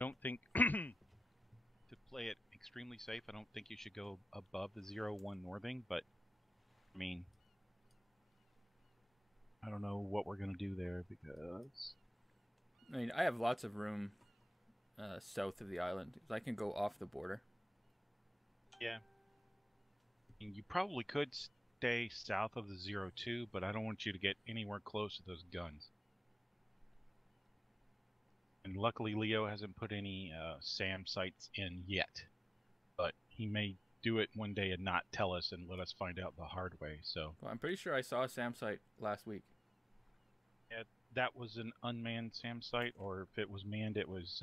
I don't think to play it extremely safe, I don't think you should go above the 0-1 northing, but I mean, I don't know what we're gonna do there because I mean, I have lots of room south of the island. I can go off the border. yeah, you probably could stay south of the 0-2, but I don't want you to get anywhere close to those guns. And luckily, Leo hasn't put any SAM sites in yet, but he may do it one day and not tell us and let us find out the hard way. So, Well, I'm pretty sure I saw a SAM site last week. yeah, that was an unmanned SAM site, or if it was manned, it was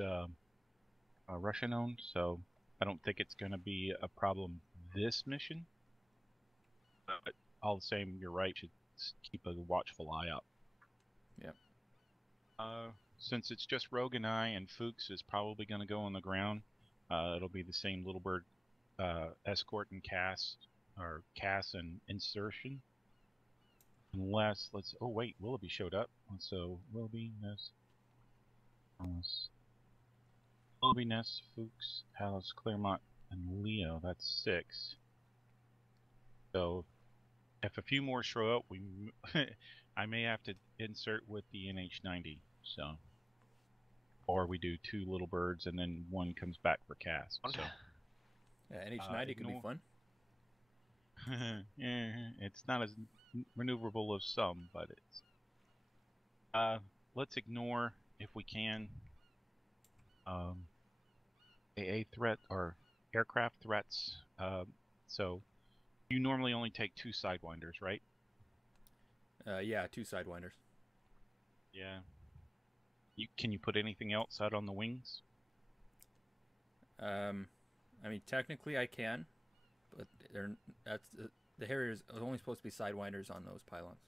Russian owned. So, I don't think it's going to be a problem this mission. But all the same, you're right. Should keep a watchful eye out. Yep. Since it's just Rogue and I, and Fuchs is probably going to go on the ground, it'll be the same Little Bird escort and cast, or cast and insertion. Unless, let's, oh wait, Willoughby showed up. So, Willoughby, Ness, Willoughby, Ness, Fuchs, Alice, Claremont, and Leo. That's 6. So, if a few more show up, I may have to insert with the NH90. So, or we do 2 Little Birds and then 1 comes back for cast. So, Yeah, NH90 could be fun. It's not as maneuverable as some, but it's. Let's ignore, if we can, AA threat or aircraft threats. So you normally only take 2 sidewinders, right? Yeah, 2 sidewinders. Yeah. Can you put anything else out on the wings? I mean, technically I can, but the Harriers are only supposed to be sidewinders on those pylons.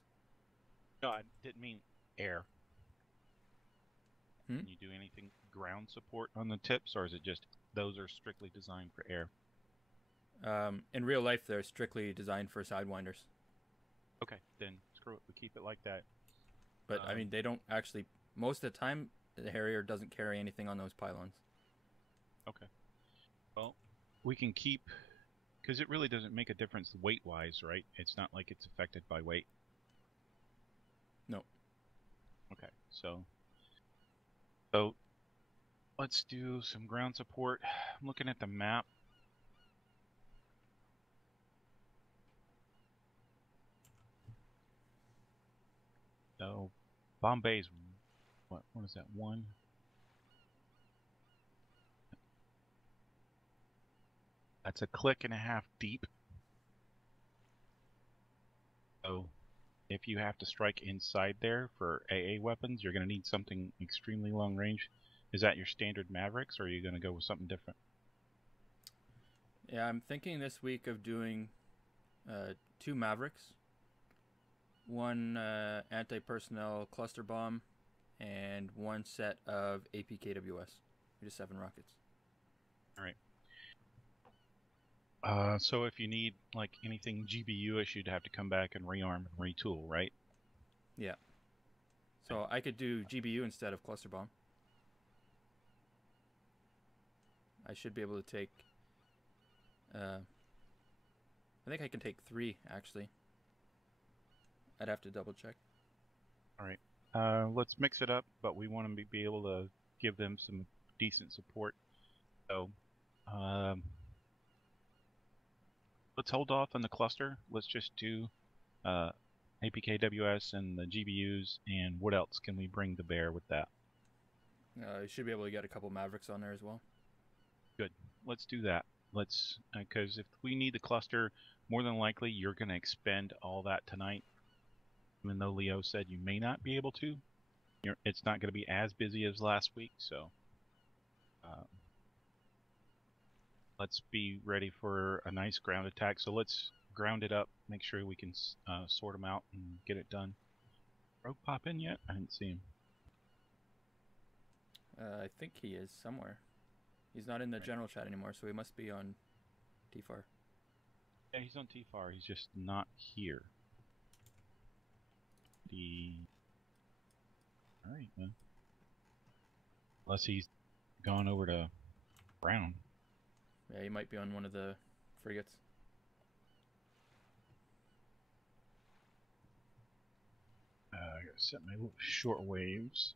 No, I didn't mean air. Hmm? Can you do anything ground support on the tips, or is it just those are strictly designed for air? In real life, they're strictly designed for sidewinders. Okay, then screw it. We keep it like that. But I mean, they don't actually. Most of the time, the Harrier doesn't carry anything on those pylons. Okay. Well, we can keep, because it really doesn't make a difference weight-wise, right? It's not like it's affected by weight. No. Okay, so let's do some ground support. I'm looking at the map. So Bombay's what is that, 1? That's a click and a half deep. So if you have to strike inside there for AA weapons, you're going to need something extremely long range. Is that your standard Mavericks, or are you going to go with something different? Yeah, I'm thinking this week of doing 2 Mavericks, 1 anti-personnel cluster bomb, and 1 set of APKWS, just 7 rockets. All right. So if you need like anything GBU-ish, you'd have to come back and rearm and retool, right? Yeah. So I could do GBU instead of cluster bomb. I should be able to take. I think I can take 3 actually. I'd have to double check. All right. Let's mix it up, but we want to be able to give them some decent support. So, let's hold off on the cluster. Let's just do APKWS and the GBUs, and what else can we bring to bear with that? You should be able to get a couple Mavericks on there as well. Good. Let's do that. Let's, because if we need the cluster, more than likely you're going to expend all that tonight. Even though Leo said you may not be able to, it's not going to be as busy as last week. So let's be ready for a nice ground attack. So let's ground it up, make sure we can sort them out and get it done. Rogue pop in yet? I didn't see him. I think he is somewhere. He's not in the general chat anymore, so he must be on TFAR. Yeah, he's on TFAR. He's just not here. All right, man. Unless he's gone over to Brown. Yeah, he might be on one of the frigates. I gotta set my short waves.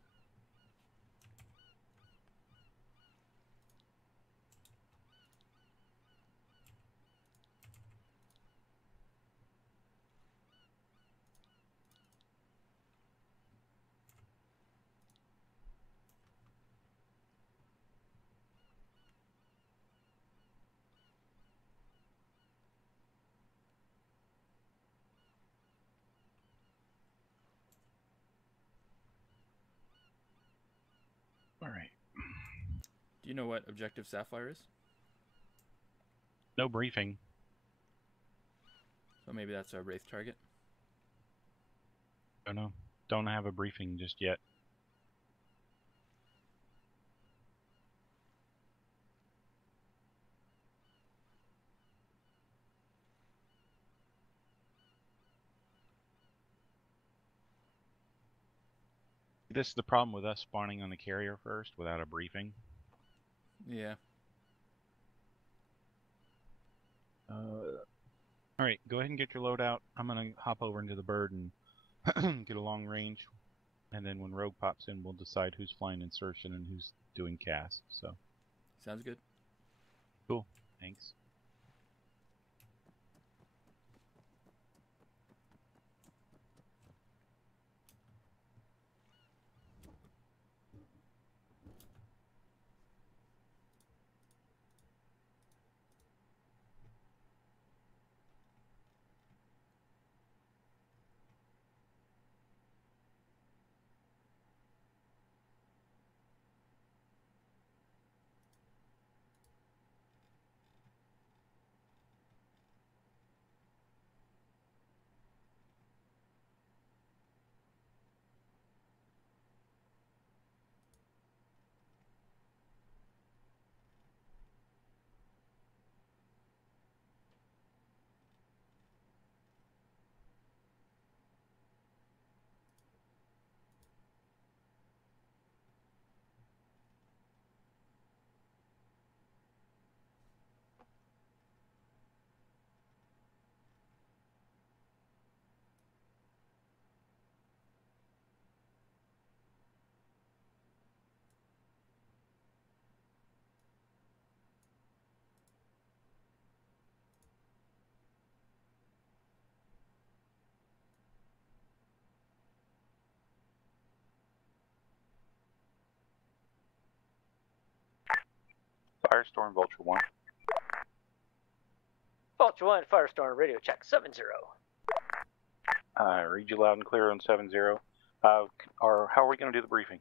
All right. Do you know what Objective Sapphire is? No briefing. So maybe that's a Wraith target. Don't know. Don't have a briefing just yet. This is the problem with us spawning on the carrier first without a briefing. Yeah. All right, go ahead and get your load out. I'm gonna hop over into the bird and get a long range, and then when Rogue pops in, we'll decide who's flying insertion and who's doing cast. So Sounds good. cool. Thanks. Firestorm Vulture 1. Vulture 1, Firestorm, radio check 7-0. I read you loud and clear on 7-0. Or how are we going to do the briefing?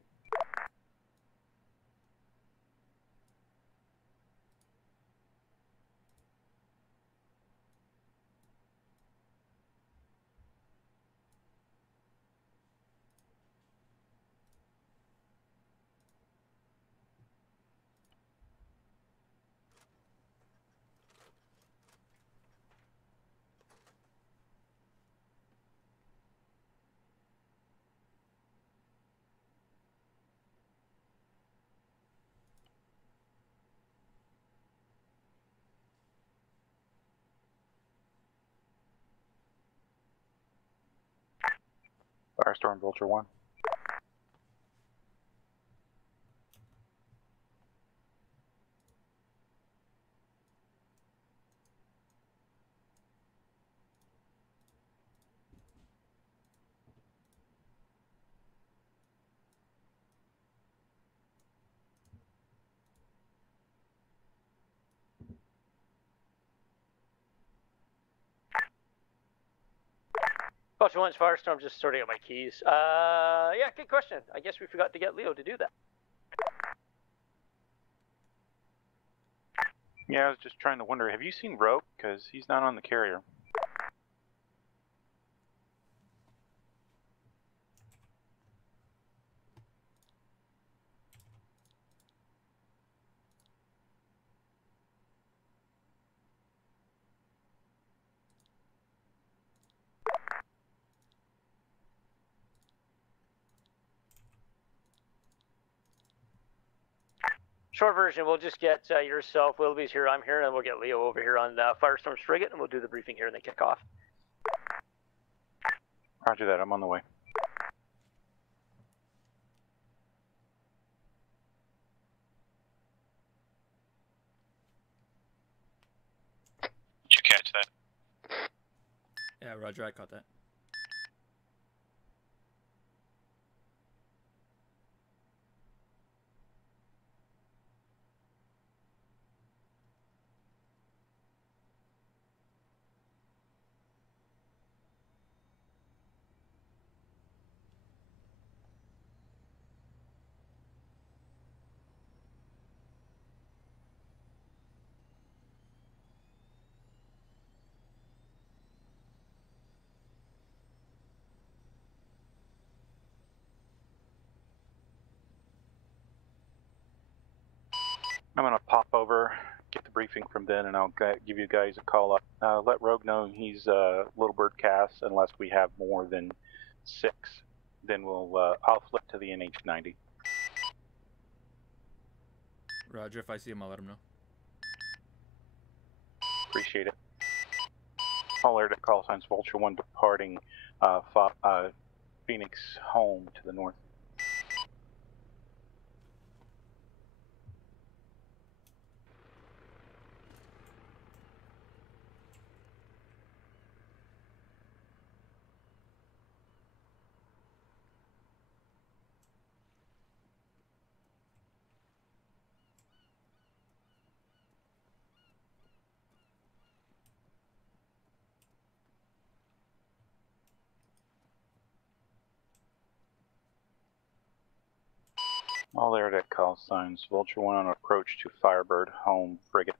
Firestorm Vulture 1. Vulture 1's Firestorm, just sorting out my keys. Yeah, good question. I guess we forgot to get Leo to do that. Yeah, I was just trying to wonder, have you seen Rogue? Because he's not on the carrier. short version, we'll just get yourself, Willoughby's here, I'm here, and we'll get Leo over here on Firestorm's frigate, and we'll do the briefing here and then kick off. Roger that. I'm on the way. Did you catch that? Yeah, Roger, I caught that. I'm going to pop over, get the briefing from Ben, and I'll give you guys a call up. Let Rogue know he's Little Bird cast unless we have more than 6. Then I'll flip to the NH90. Roger, if I see him, I'll let him know. Appreciate it. All air to call signs Vulture 1 departing Phoenix home to the north. All air to call signs Vulture 1 on approach to Firebird home frigate.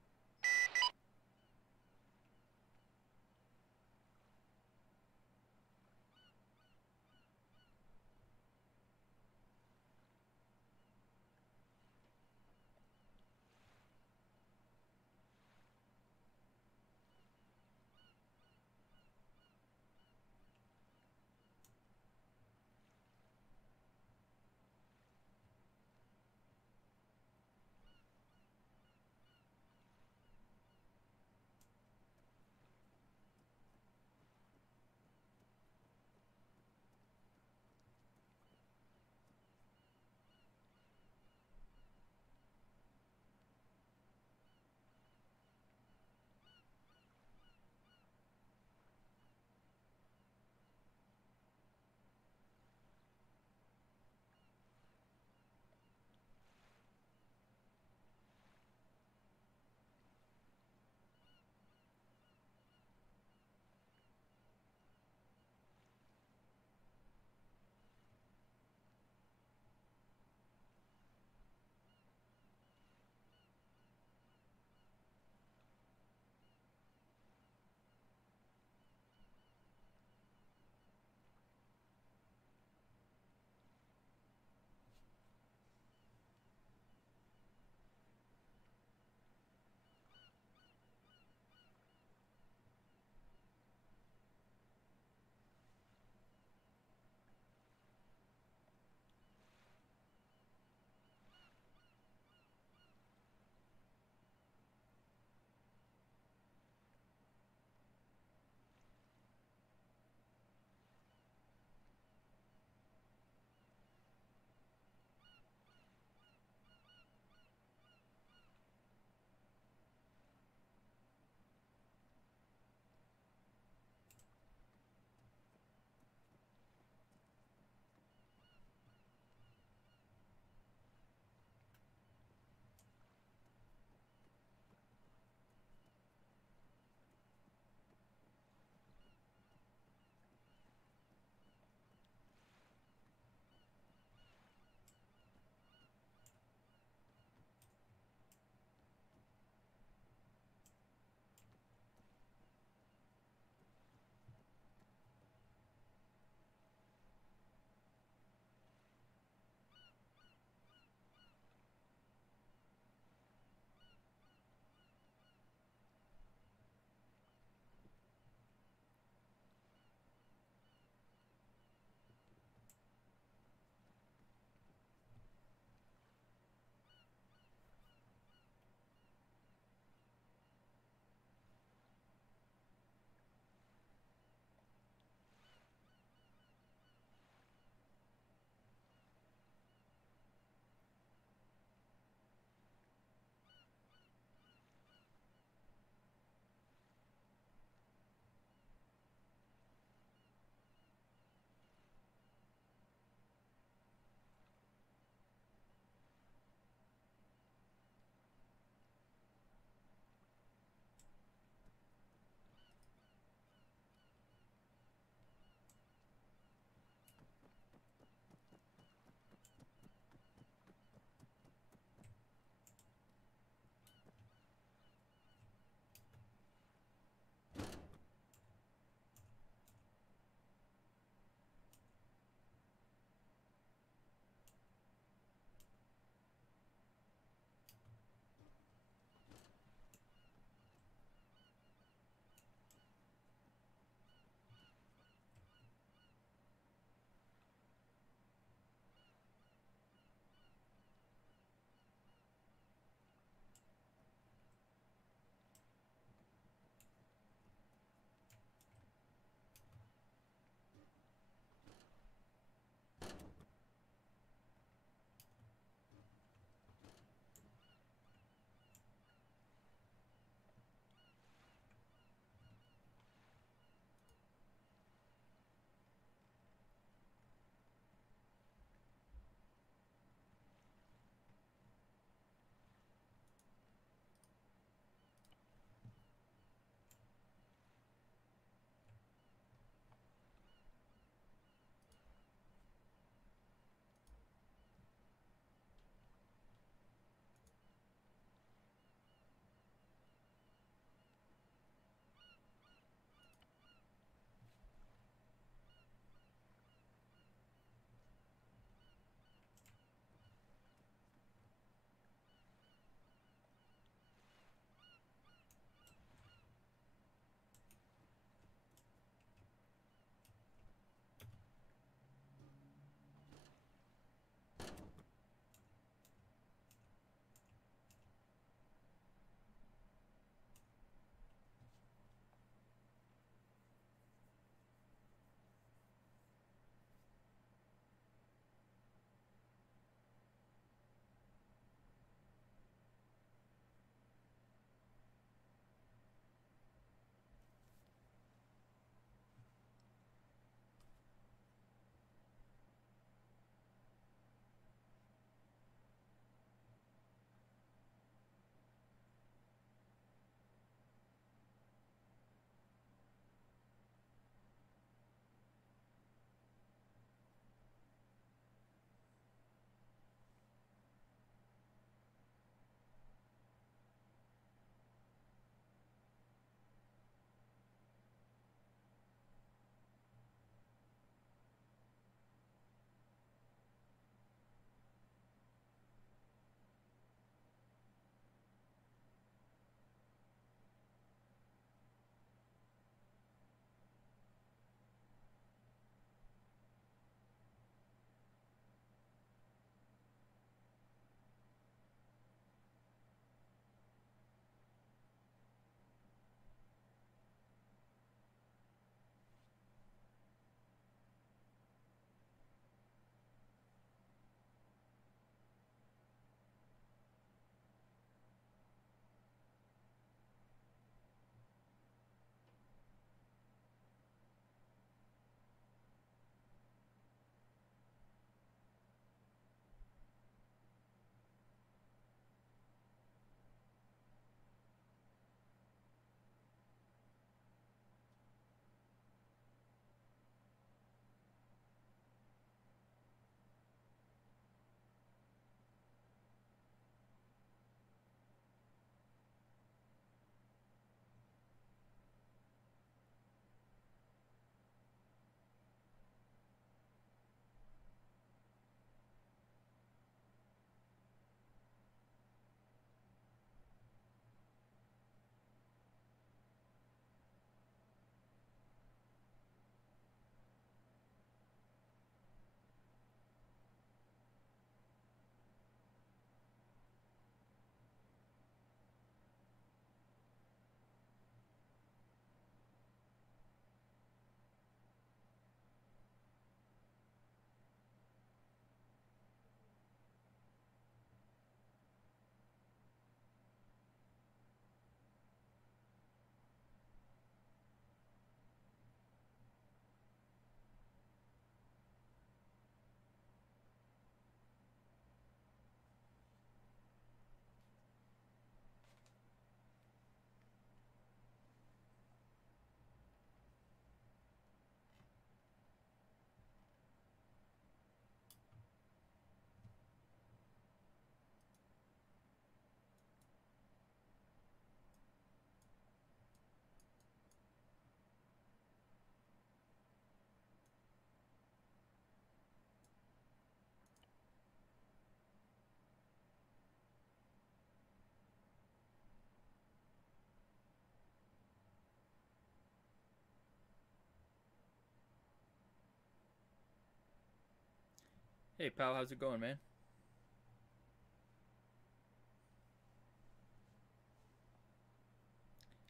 Hey, pal, how's it going, man?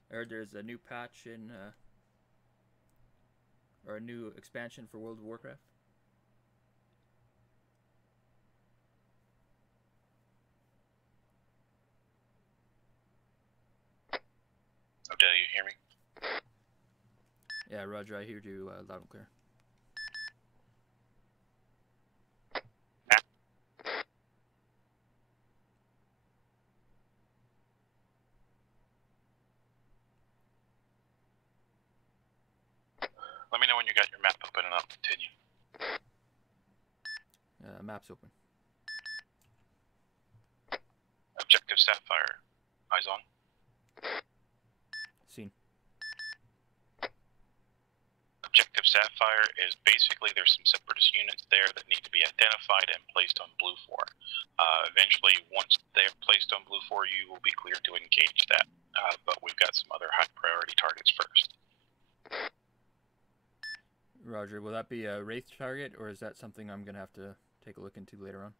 I heard there's a new patch in, or a new expansion for World of Warcraft. Odell, you hear me? Yeah, Roger, I hear you loud and clear. Let me know when you got your map open and I'll continue. Map's open. Objective Sapphire. Eyes on. Seen. Objective Sapphire is basically there's some separatist units there that need to be identified and placed on Blue 4. Eventually, once they're placed on Blue 4, you will be cleared to engage that. But we've got some other high priority targets first. Roger, will that be a Wraith target, or is that something I'm going to have to take a look into later on?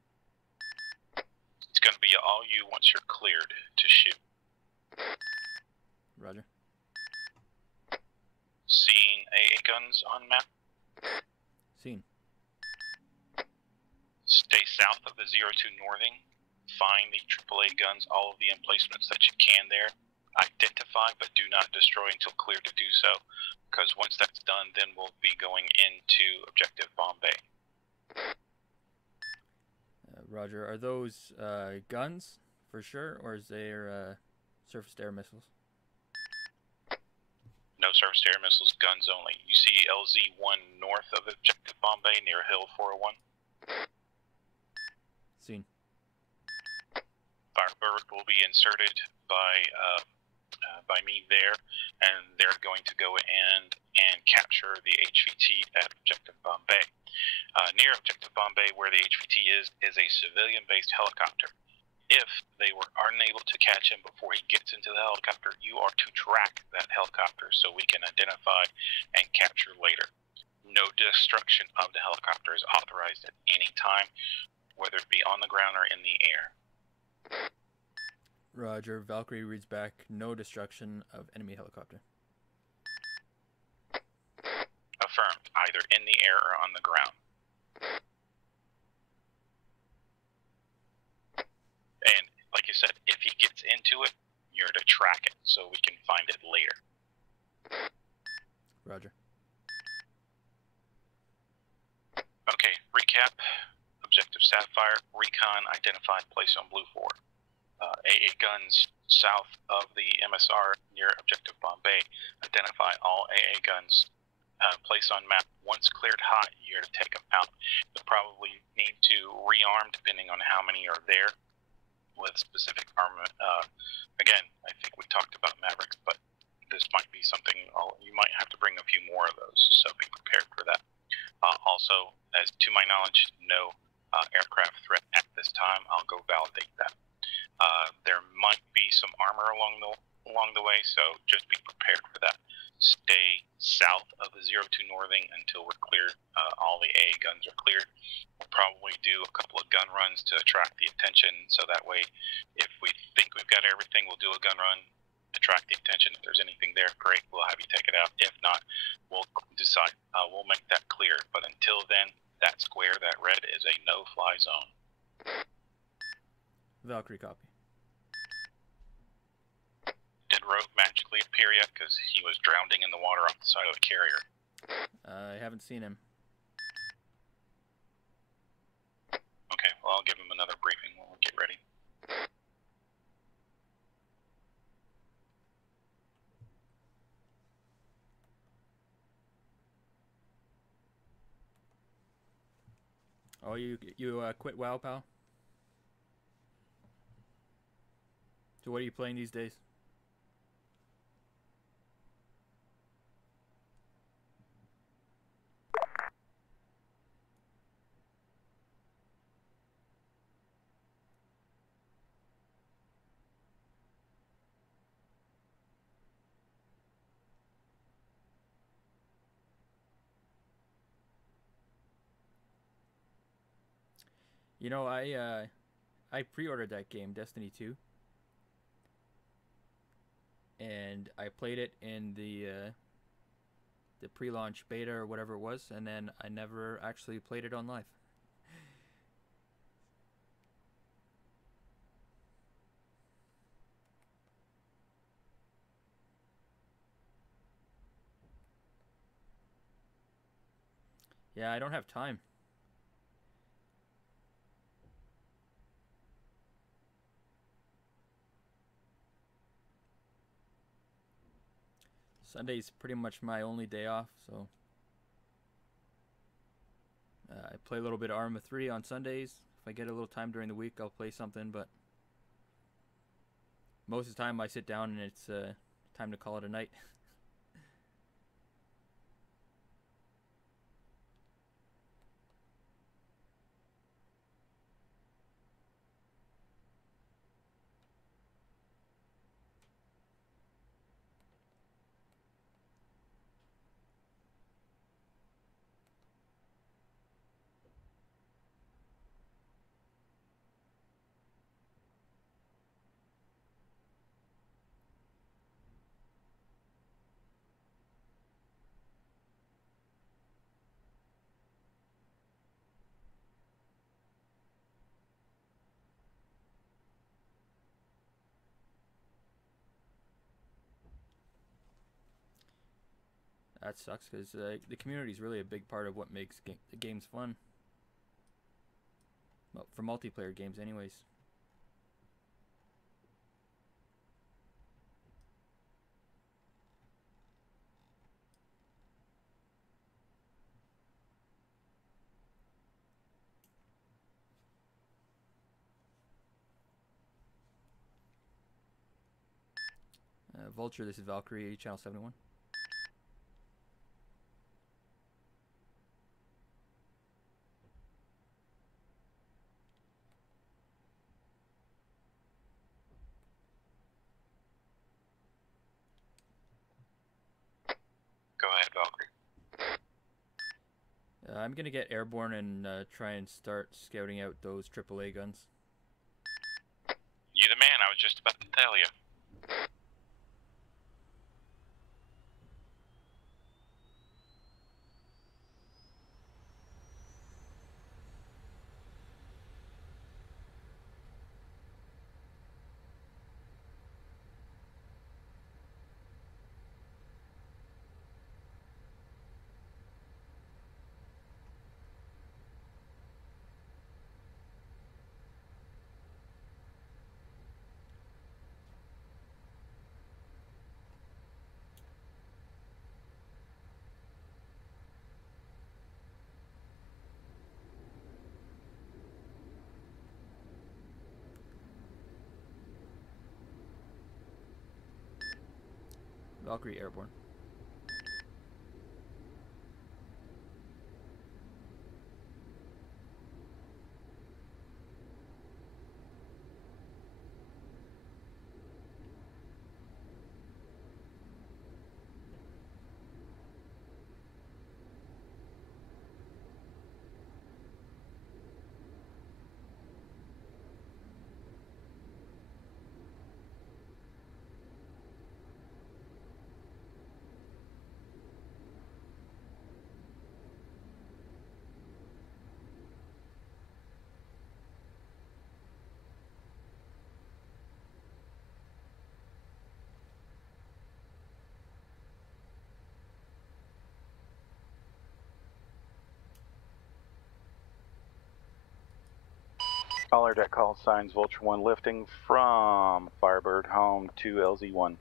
It's going to be all you once you're cleared to shoot. Roger. Seeing AA guns on map? Seen. Stay south of the 02 northing. Find the AAA guns, all of the emplacements that you can there. Identify, but do not destroy until cleared to do so. Because once that's done, then we'll be going into Objective Bombay. Roger. Are those guns for sure, or is there surface-to-air missiles? No surface-to-air missiles, guns only. You see LZ-1 north of Objective Bombay near Hill 401? Seen. Firebird will be inserted by me there, and they're going to go in and capture the HVT at Objective Bombay. Near Objective Bombay, where the HVT is a civilian-based helicopter. If they were unable to catch him before he gets into the helicopter, you are to track that helicopter so we can identify and capture later. No destruction of the helicopter is authorized at any time, whether it be on the ground or in the air. Roger. Valkyrie reads back, no destruction of enemy helicopter. Affirmed, either in the air or on the ground. And like you said, if he gets into it, you're to track it so we can find it later. Roger. Okay, recap. Objective Sapphire, recon identified, place on Blue 4. AA guns south of the MSR near Objective Bombay. Identify all AA guns. Place on map. Once cleared hot, you're to take them out. You'll probably need to rearm depending on how many are there with specific armament. Again, I think we talked about Mavericks, but this might be something, you might have to bring a few more of those, so be prepared for that. Also, as to my knowledge, no aircraft threat at this time. I'll go validate that. There might be some armor along the way, so just be prepared for that. Stay south of the 02 northing until we're cleared. All the AA guns are cleared. We'll probably do a couple of gun runs to attract the attention, so that way, if we think we've got everything, we'll do a gun run, attract the attention. If there's anything there, great, we'll have you take it out. If not, we'll decide, we'll make that clear. But until then, that square, that red, is a no-fly zone. Valkyrie copy. Did Rogue magically appear yet? Because he was drowning in the water off the side of the carrier. I haven't seen him. Okay, well, I'll give him another briefing when we get ready. Oh, you quit WoW, pal? So what are you playing these days? You know, I pre-ordered that game, Destiny 2, and I played it in the pre-launch beta or whatever it was, and then I never actually played it on live. Yeah, I don't have time. Sunday's pretty much my only day off, so I play a little bit of Arma 3 on Sundays. If I get a little time during the week, I'll play something, but most of the time I sit down and it's time to call it a night. That sucks because the community is really a big part of what makes the games fun. Well, for multiplayer games, anyways. Vulture, this is Valkyrie, Channel 71. Go ahead, Valkyrie. I'm gonna get airborne and try and start scouting out those AAA guns. You the man, I was just about to tell you. Valkyrie airborne. Caller deck call signs Vulture 1 lifting from Firebird home to LZ1.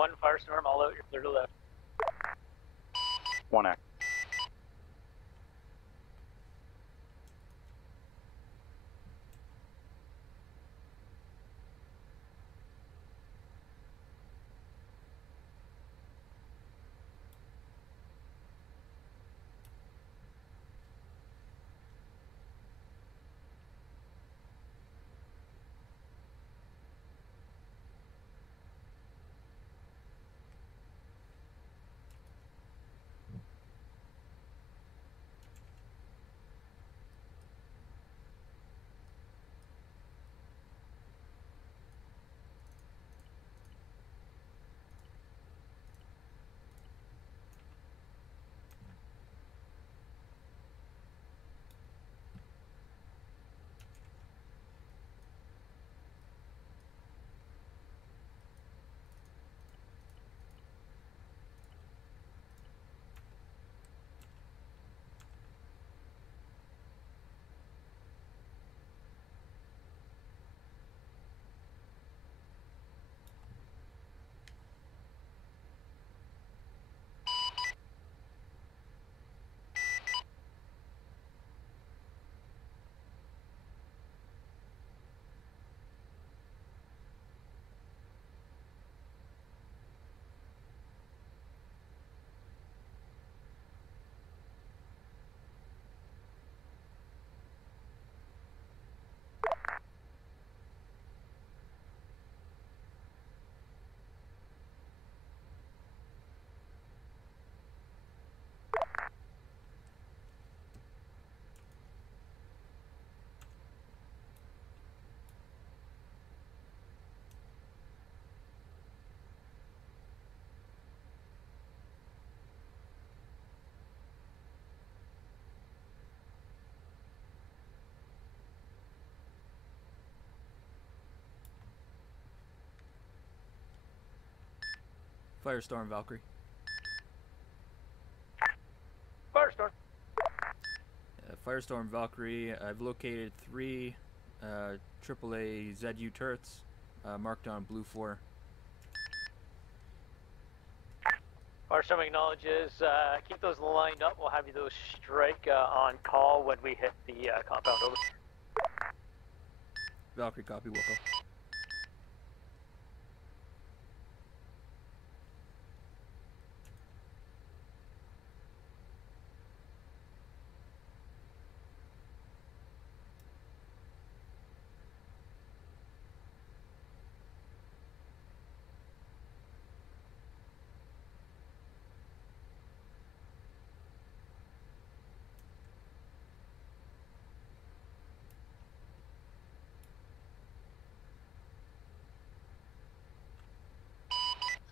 1 Firestorm, all out, you're clear to left. 1 act. Firestorm Valkyrie. Firestorm. Firestorm Valkyrie. I've located 3 AAA ZU turrets marked on blue 4. Firestorm acknowledges. Keep those lined up. We'll have you those strike on call when we hit the compound. Over. Valkyrie copy, Wilco.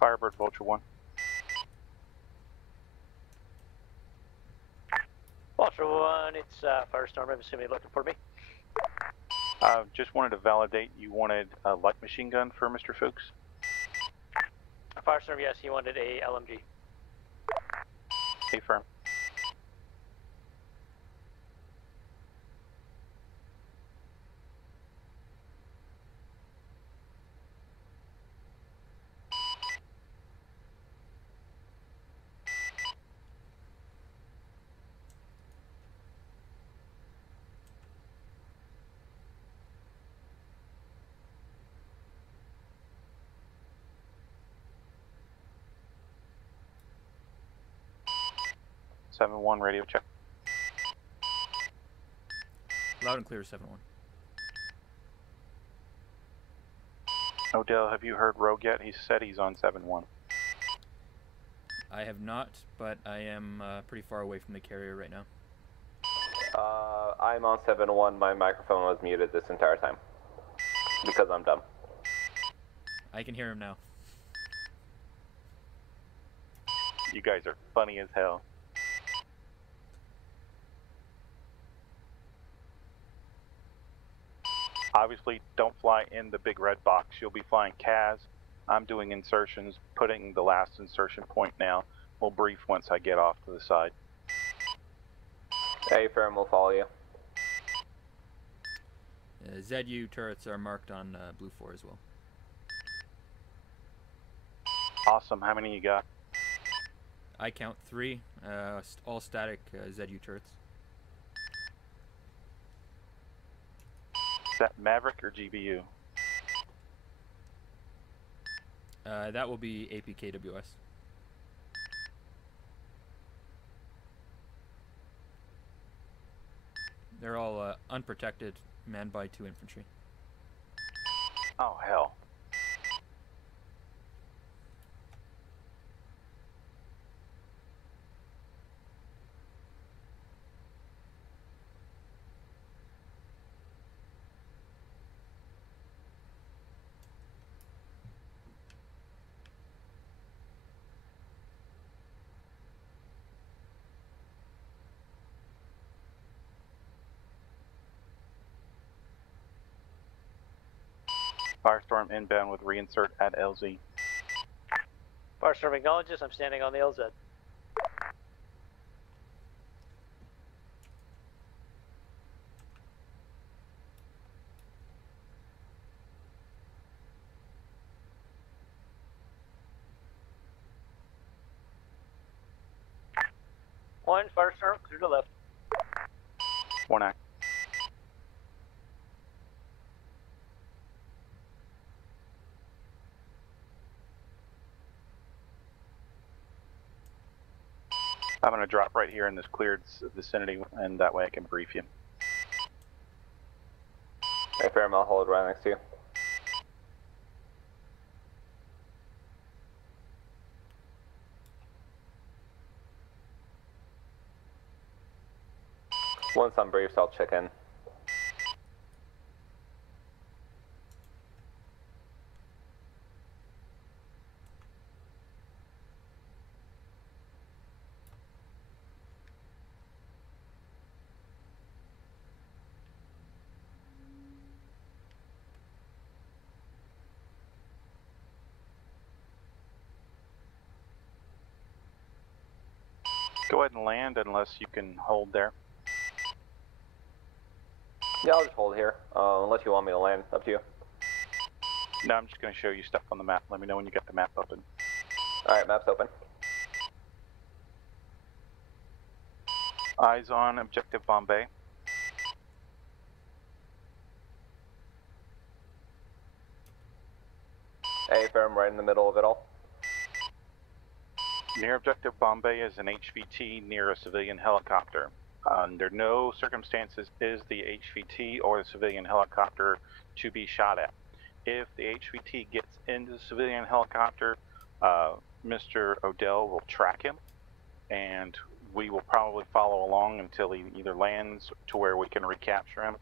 Firebird, Vulture 1. Vulture 1, it's Firestorm. I'm assuming you're looking for me. Just wanted to validate you wanted a light machine gun for Mr. Fuchs. Firestorm, yes, he wanted a LMG. Stay firm. Seven one radio check. Loud and clear, 7-1. Odell, have you heard Rogue yet? He said he's on 7-1. I have not, but I am pretty far away from the carrier right now. I'm on 7-1. My microphone was muted this entire time because I'm dumb. I can hear him now. You guys are funny as hell. Obviously, don't fly in the big red box. You'll be flying CAS. I'm doing insertions, putting the last insertion point now. We'll brief once I get off to the side. Hey, firm, we'll follow you. ZU turrets are marked on blue 4 as well. Awesome. How many you got? I count 3, all static ZU turrets. Is that Maverick or GBU? That will be APKWS. They're all unprotected, manned by 2 infantry. Oh, hell. Firestorm inbound with reinsert at LZ. Firestorm acknowledges. I'm standing on the LZ. One Firestorm, clear to left. One act. I'm going to drop right here in this cleared vicinity, and that way I can brief you. Hey, Ferrum, I'll hold right next to you. Once I'm briefed, I'll check in. Go ahead and land unless you can hold there. Yeah, I'll just hold here, unless you want me to land. Up to you. No, I'm just going to show you stuff on the map. Let me know when you got the map open. Alright, map's open. Eyes on objective Bombay. Hey, Ferrum, right in the middle of it all. Near objective Bombay is an HVT near a civilian helicopter. Under no circumstances is the HVT or the civilian helicopter to be shot at. If the HVT gets into the civilian helicopter, Mr. Odell will track him, and we will probably follow along until he either lands to where we can recapture him.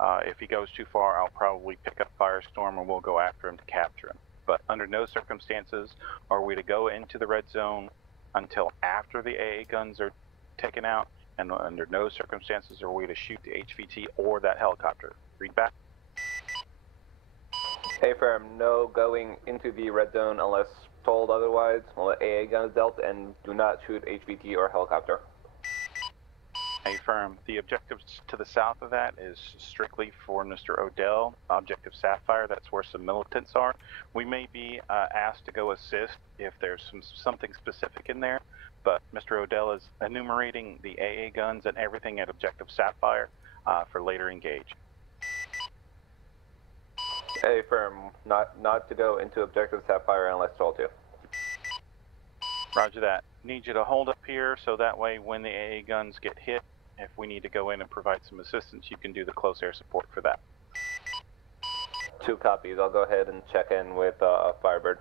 If he goes too far, I'll probably pick up Firestorm and we'll go after him to capture him. But under no circumstances are we to go into the red zone until after the AA guns are taken out, and under no circumstances are we to shoot the HVT or that helicopter. Read back. Hey, Ferrum, no going into the red zone unless told otherwise. We'll let AA guns dealt, and do not shoot HVT or helicopter. A firm. The objectives to the south of that is strictly for Mr. Odell. Objective Sapphire, that's where some militants are. We may be asked to go assist if there's something specific in there, but Mr. Odell is enumerating the AA guns and everything at Objective Sapphire for later engage. Hey, Ferrum, not to go into Objective Sapphire unless told to. Roger that. Need you to hold up here so that way when the AA guns get hit, if we need to go in and provide some assistance, you can do the close air support for that. 2 copies. I'll go ahead and check in with Firebird.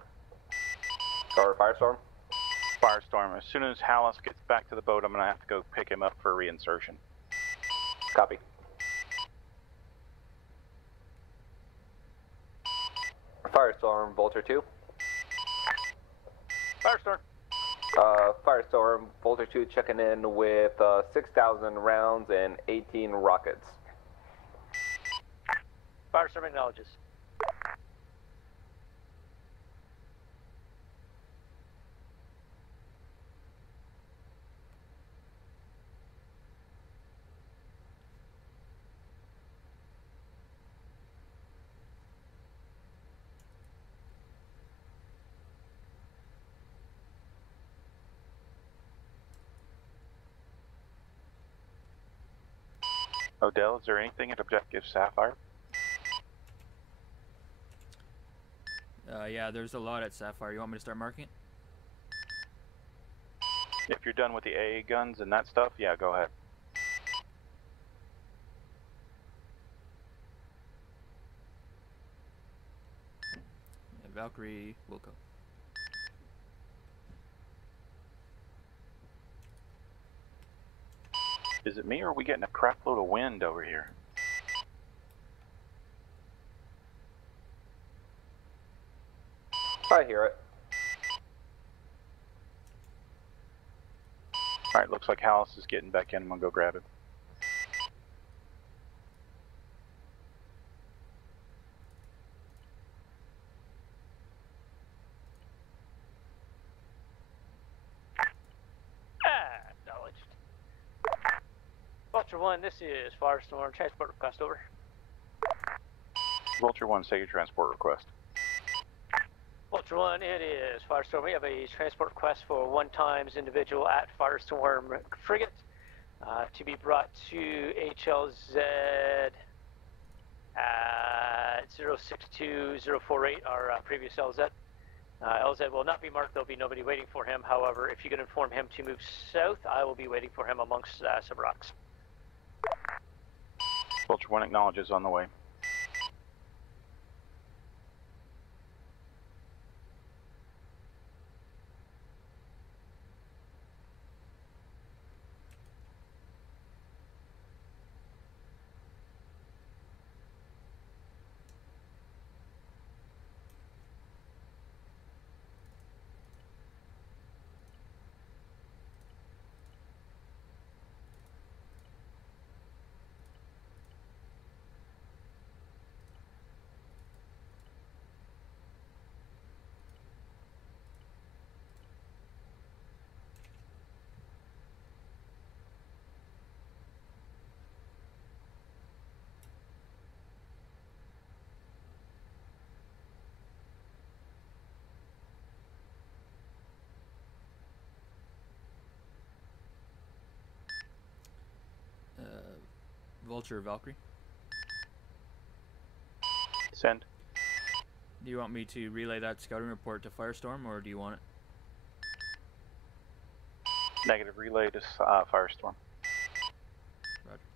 Or Firestorm? Firestorm. As soon as Hallis gets back to the boat, I'm going to have to go pick him up for reinsertion. Copy. Firestorm, Vulture 2. Firestorm. Firestorm, Vulture 2 checking in with 6,000 rounds and 18 rockets. Firestorm acknowledges. Odell, is there anything at Objective Sapphire? Yeah, there's a lot at Sapphire. You want me to start marking it? If you're done with the AA guns and that stuff, yeah, go ahead. Yeah, Valkyrie will go. Is it me or are we getting a crap load of wind over here? I hear it. Alright, looks like Hallis is getting back in. I'm gonna go grab him. Acknowledged. Vulture 1, this is Firestorm. Transport request over. Vulture 1, say your transport request. Vulture 1, it is Firestorm. We have a transport request for 1 times individual at Firestorm frigate to be brought to HLZ at 062048, our previous LZ. LZ will not be marked. There'll be nobody waiting for him. However, if you can inform him to move south, I will be waiting for him amongst some rocks. Vulture 1 acknowledges on the way. Vulture Valkyrie. Send. Do you want me to relay that scouting report to Firestorm, or do you want it? Negative relay to Firestorm. Roger.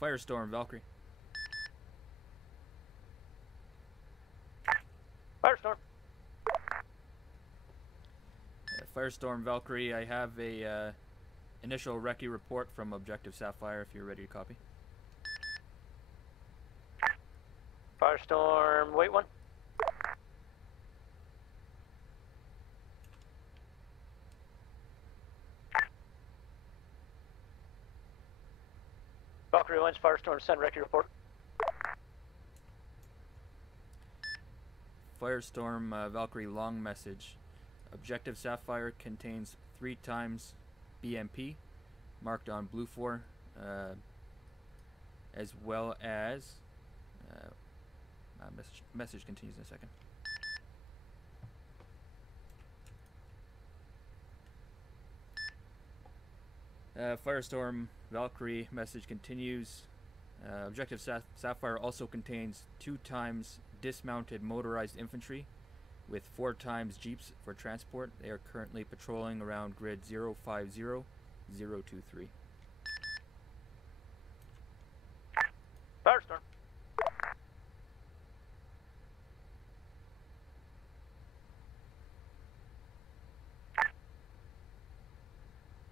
Firestorm Valkyrie. Firestorm. Firestorm Valkyrie, I have a initial recce report from Objective Sapphire if you're ready to copy. Firestorm, wait 1. Valkyrie 1's Firestorm, send recce report. Firestorm Valkyrie long message. Objective Sapphire contains 3 times BMP marked on Blue 4, as well as message continues in a second. Firestorm Valkyrie message continues. Objective Sapphire also contains 2 times dismounted motorized infantry with 4 times jeeps for transport. They are currently patrolling around grid 050023. Firestorm.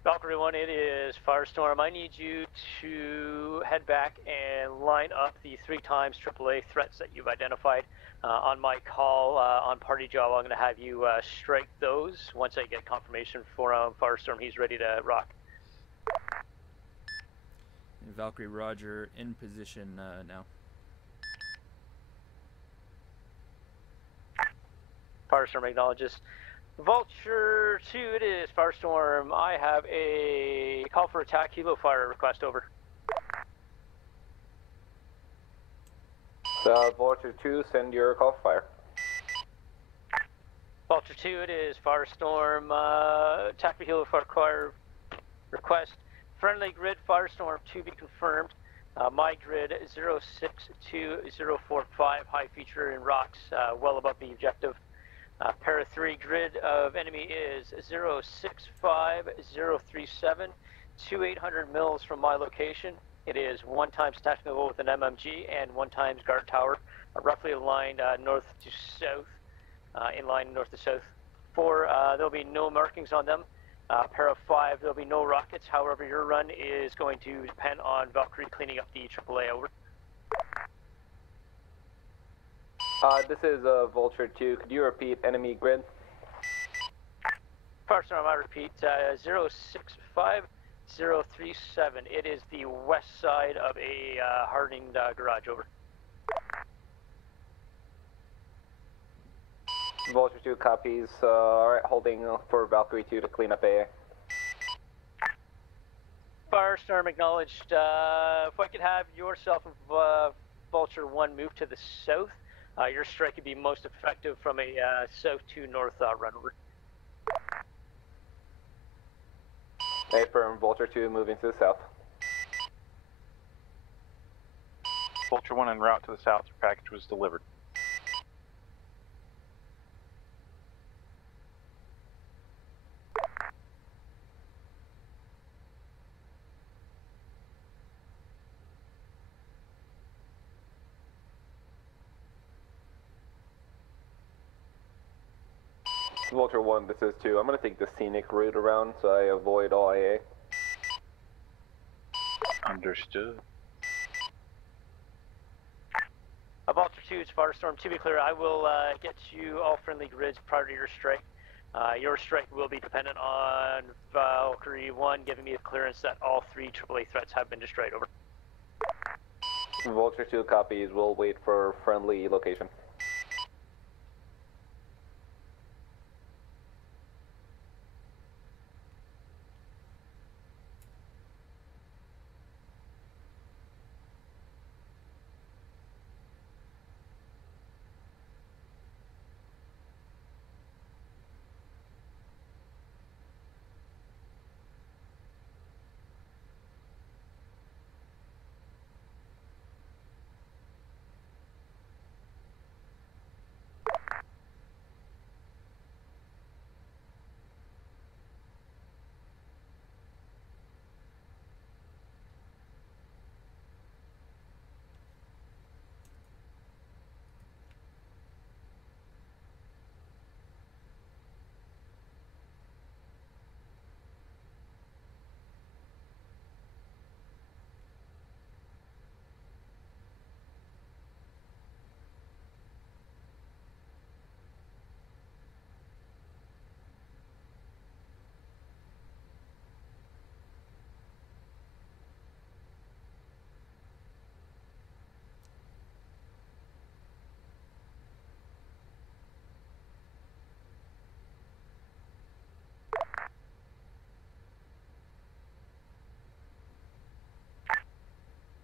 Valkyrie 1, it is Firestorm. I need you to head back and line up the 3 times AAA threats that you've identified. On my call on party job, I'm going to have you strike those. Once I get confirmation from Firestorm, he's ready to rock. And Valkyrie Roger in position now. Firestorm acknowledges. Vulture 2, it is Firestorm. I have a call for attack helo fire request, over. Vulture 2, send your call for fire. Vulture 2, it is Firestorm. Attack for helo fire request. Friendly grid Firestorm to be confirmed. My grid 062045, high feature in rocks, well above the objective. Para 3 grid of enemy is 065037, 2800 mils from my location. It is 1 times tactical with an MMG and 1 times guard tower, roughly aligned north to south, in line north to south. 4, there'll be no markings on them. Para 5, there'll be no rockets. However, your run is going to depend on Valkyrie cleaning up the AAA. Over. This is Vulture 2. Could you repeat enemy grid? Firestorm, I repeat, 065037. It is the west side of a hardened garage. Over. Vulture 2 copies. Alright, holding for Valkyrie 2 to clean up AA. Firestorm acknowledged. If I could have yourself and Vulture 1 move to the south, your strike could be most effective from a south to north run. Over. Affirm, Vulture 2 moving to the south. Vulture 1 en route to the south. Your package was delivered. Vulture 1, this is 2. I'm going to take the scenic route around so I avoid all AA. Understood. Vulture 2, it's Firestorm. To be clear, I will get you all friendly grids prior to your strike. Your strike will be dependent on Valkyrie 1 giving me a clearance that all 3 AAA threats have been destroyed. Over. Vulture 2 copies. We'll wait for friendly location.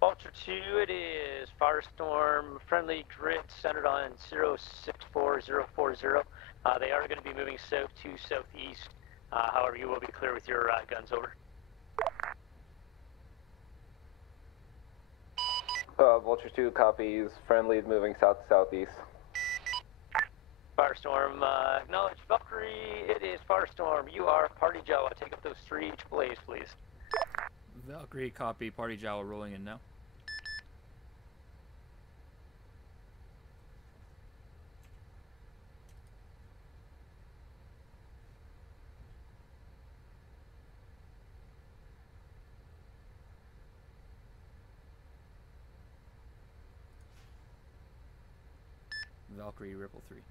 Vulture 2, it is Firestorm. Friendly grid centered on 064040. They are going to be moving south to southeast. However, you will be clear with your guns. Over. Vulture 2 copies. Friendly is moving south to southeast. Firestorm, acknowledge Valkyrie. It is Firestorm. You are Party Jawa. Take up those 3 AAAs, please. Valkyrie, copy. Party Jawa rolling in now. Valkyrie, Ripple 3.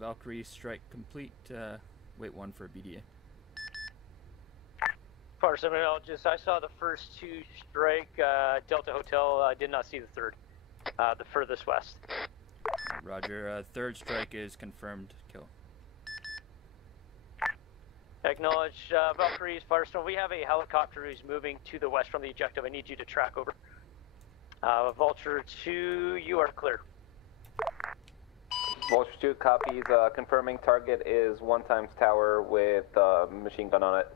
Valkyrie strike complete. Wait 1 for BDA. Firestorm Meteorologist, I saw the first two strike Delta Hotel. I did not see the third, the furthest west. Roger. Third strike is confirmed kill. Acknowledge, Valkyries, Firestorm. We have a helicopter who's moving to the west from the objective. I need you to track over. Vulture 2, you are clear. Vulture 2 copies, confirming target is 1 times tower with machine gun on it.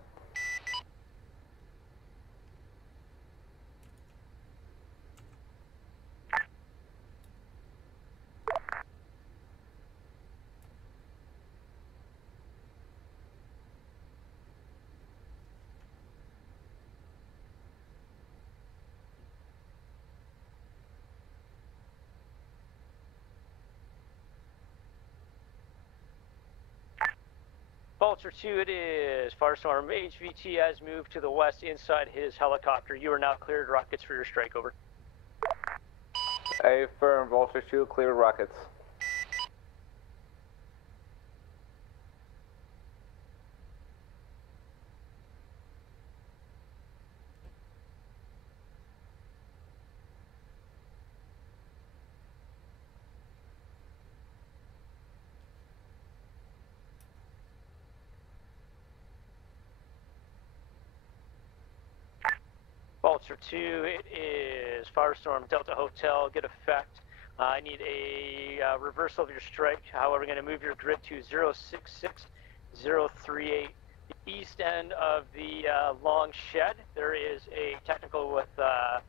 Vulture 2, it is. Firestorm, HVT has moved to the west inside his helicopter. You are now cleared rockets for your strike, over. Affirm, Vulture 2, clear rockets. Vulture 2, it is Firestorm Delta Hotel, good effect. I need a reversal of your strike. However, I'm going to move your grid to 066038. The east end of the long shed, there is a technical with a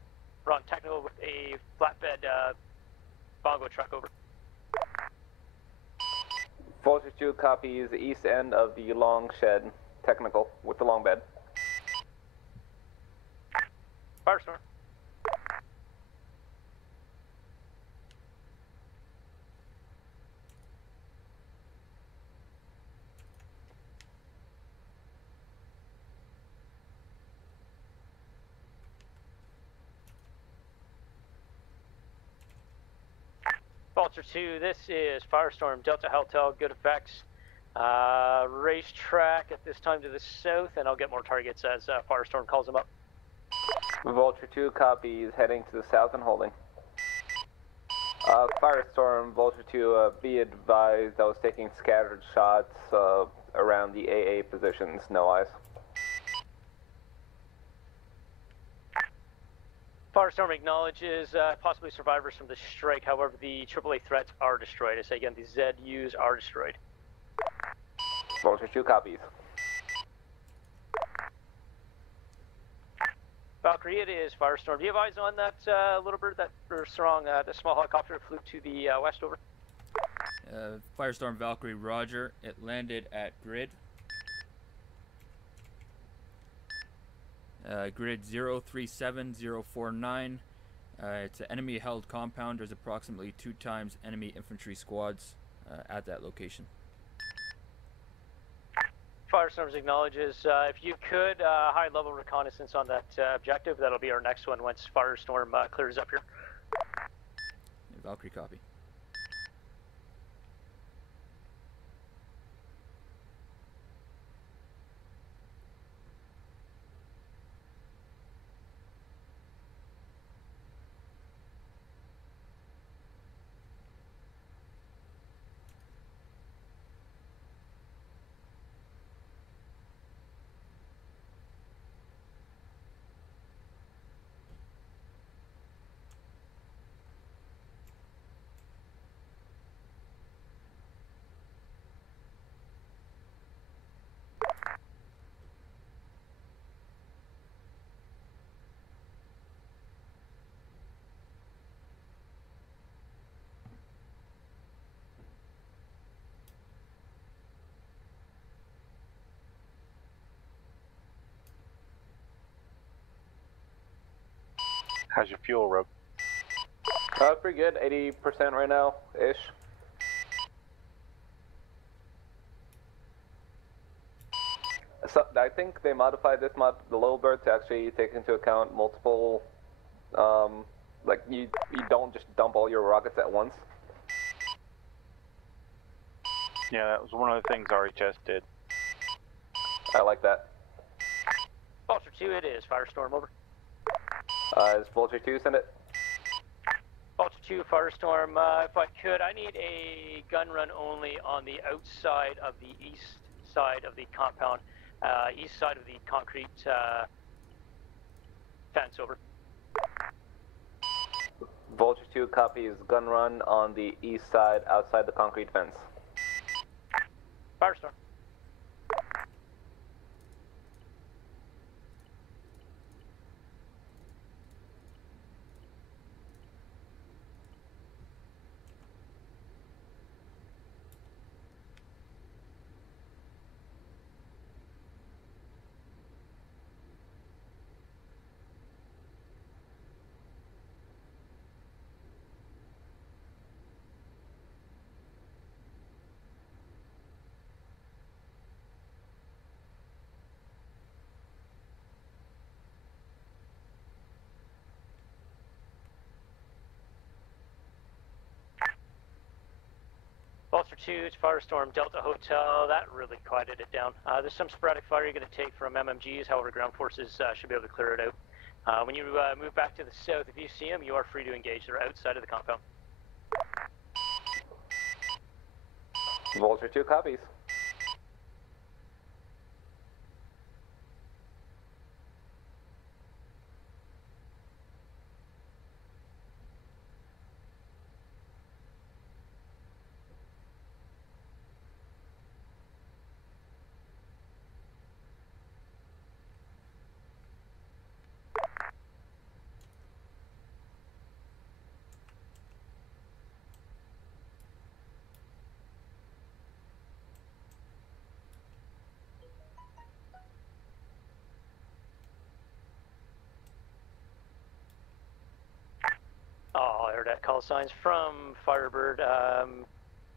flatbed bongo truck, over. Vulture 2 copies east end of the long shed, technical, with the long bed. Firestorm. Vulture 2, this is Firestorm Delta Hotel, good effects. Racetrack at this time to the south, and I'll get more targets as Firestorm calls them up. Vulture 2 copies heading to the south and holding. Firestorm, Vulture 2, be advised I was taking scattered shots around the AA positions, no eyes. Firestorm acknowledges possibly survivors from the strike, however the AAA threats are destroyed. I say again, the ZUs are destroyed. Vulture 2 copies. Valkyrie, it is Firestorm. Do you have eyes on that little bird, that strong, the small helicopter that flew to the west, over? Firestorm Valkyrie, roger. It landed at grid. Grid 037049. It's an enemy held compound. There's approximately 2 times enemy infantry squads at that location. Firestorms acknowledges, if you could, high level reconnaissance on that objective, that'll be our next one once Firestorm clears up here. Valkyrie copy. How's your fuel, Rob? Pretty good, 80% right now, ish. So I think they modified this the little bird, to actually take into account multiple, like you don't just dump all your rockets at once. Yeah, that was one of the things RHS did. I like that. Vulture 2, it is. Firestorm, over. Is Vulture 2 send it? Vulture 2, Firestorm. If I could, I need a gun run only on the outside of the east side of the compound, east side of the concrete fence, over. Vulture 2 copies gun run on the east side outside the concrete fence. Firestorm. Vulture 2, it's Firestorm, Delta Hotel. That really quieted it down. There's some sporadic fire you're going to take from MMGs, however, ground forces should be able to clear it out. When you move back to the south, if you see them, you are free to engage. They're outside of the compound. Vulture 2 copies. Oh, I heard that call signs from Firebird.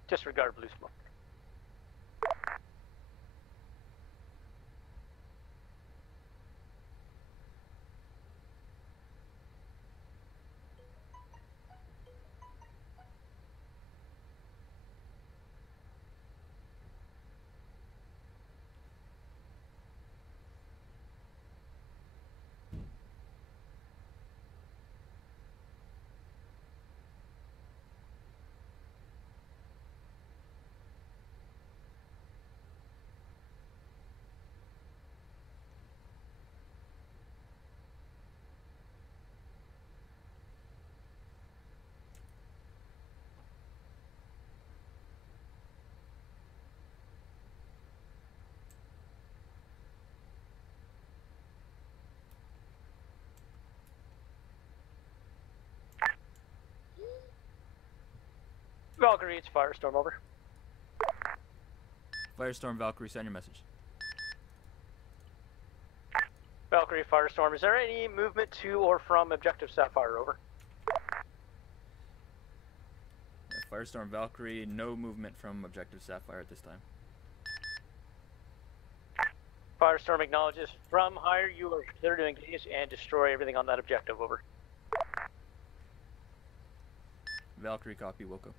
Disregard blue smoke. Valkyrie, it's Firestorm, over. Firestorm, Valkyrie, send your message. Valkyrie, Firestorm, is there any movement to or from Objective Sapphire, over? Firestorm, Valkyrie, no movement from Objective Sapphire at this time. Firestorm acknowledges from higher, you are clear to engage and destroy everything on that objective, over. Valkyrie, copy, Wilco.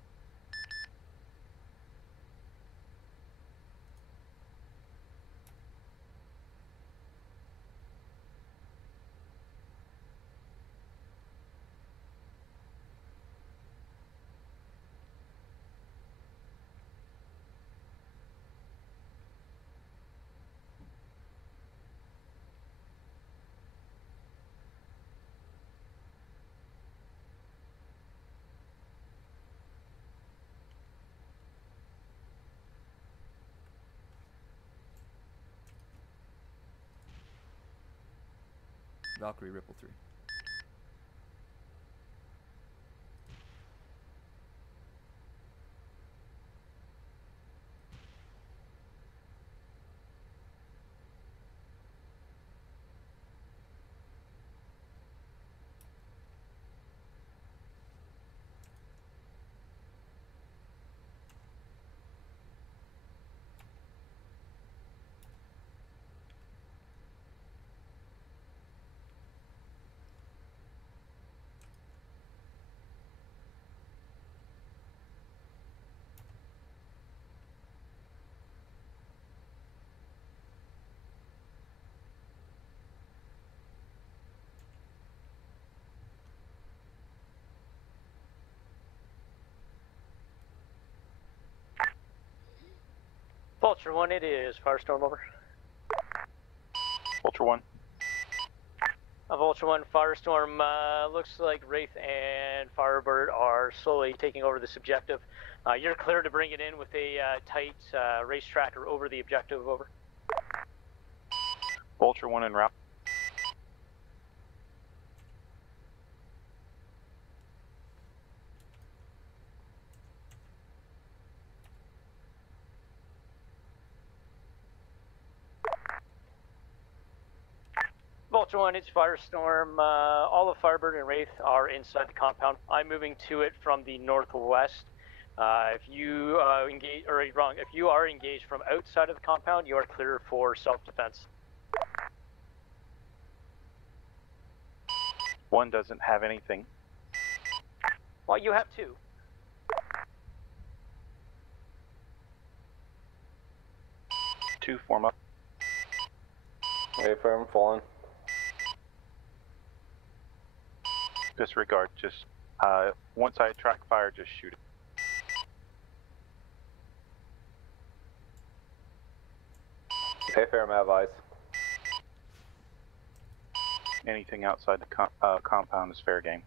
Valkyrie, Ripple 3. Vulture 1, it is Firestorm, over. Vulture 1. Vulture 1, Firestorm, looks like Wraith and Firebird are slowly taking over this objective. You're clear to bring it in with a tight race tracker over the objective, over. Vulture 1 en route. Vulture 1, it's Firestorm. All of Firebird and Wraith are inside the compound. I'm moving to it from the northwest. If you engage, or wrong, if you are engaged from outside of the compound, you are clear for self-defense. 1 doesn't have anything. Well, you have 2. 2 form up. Wait for him, falling. Disregard, just, once I attract fire, just shoot it. Okay, fair, I'm out of eyes. Anything outside the compound is fair game.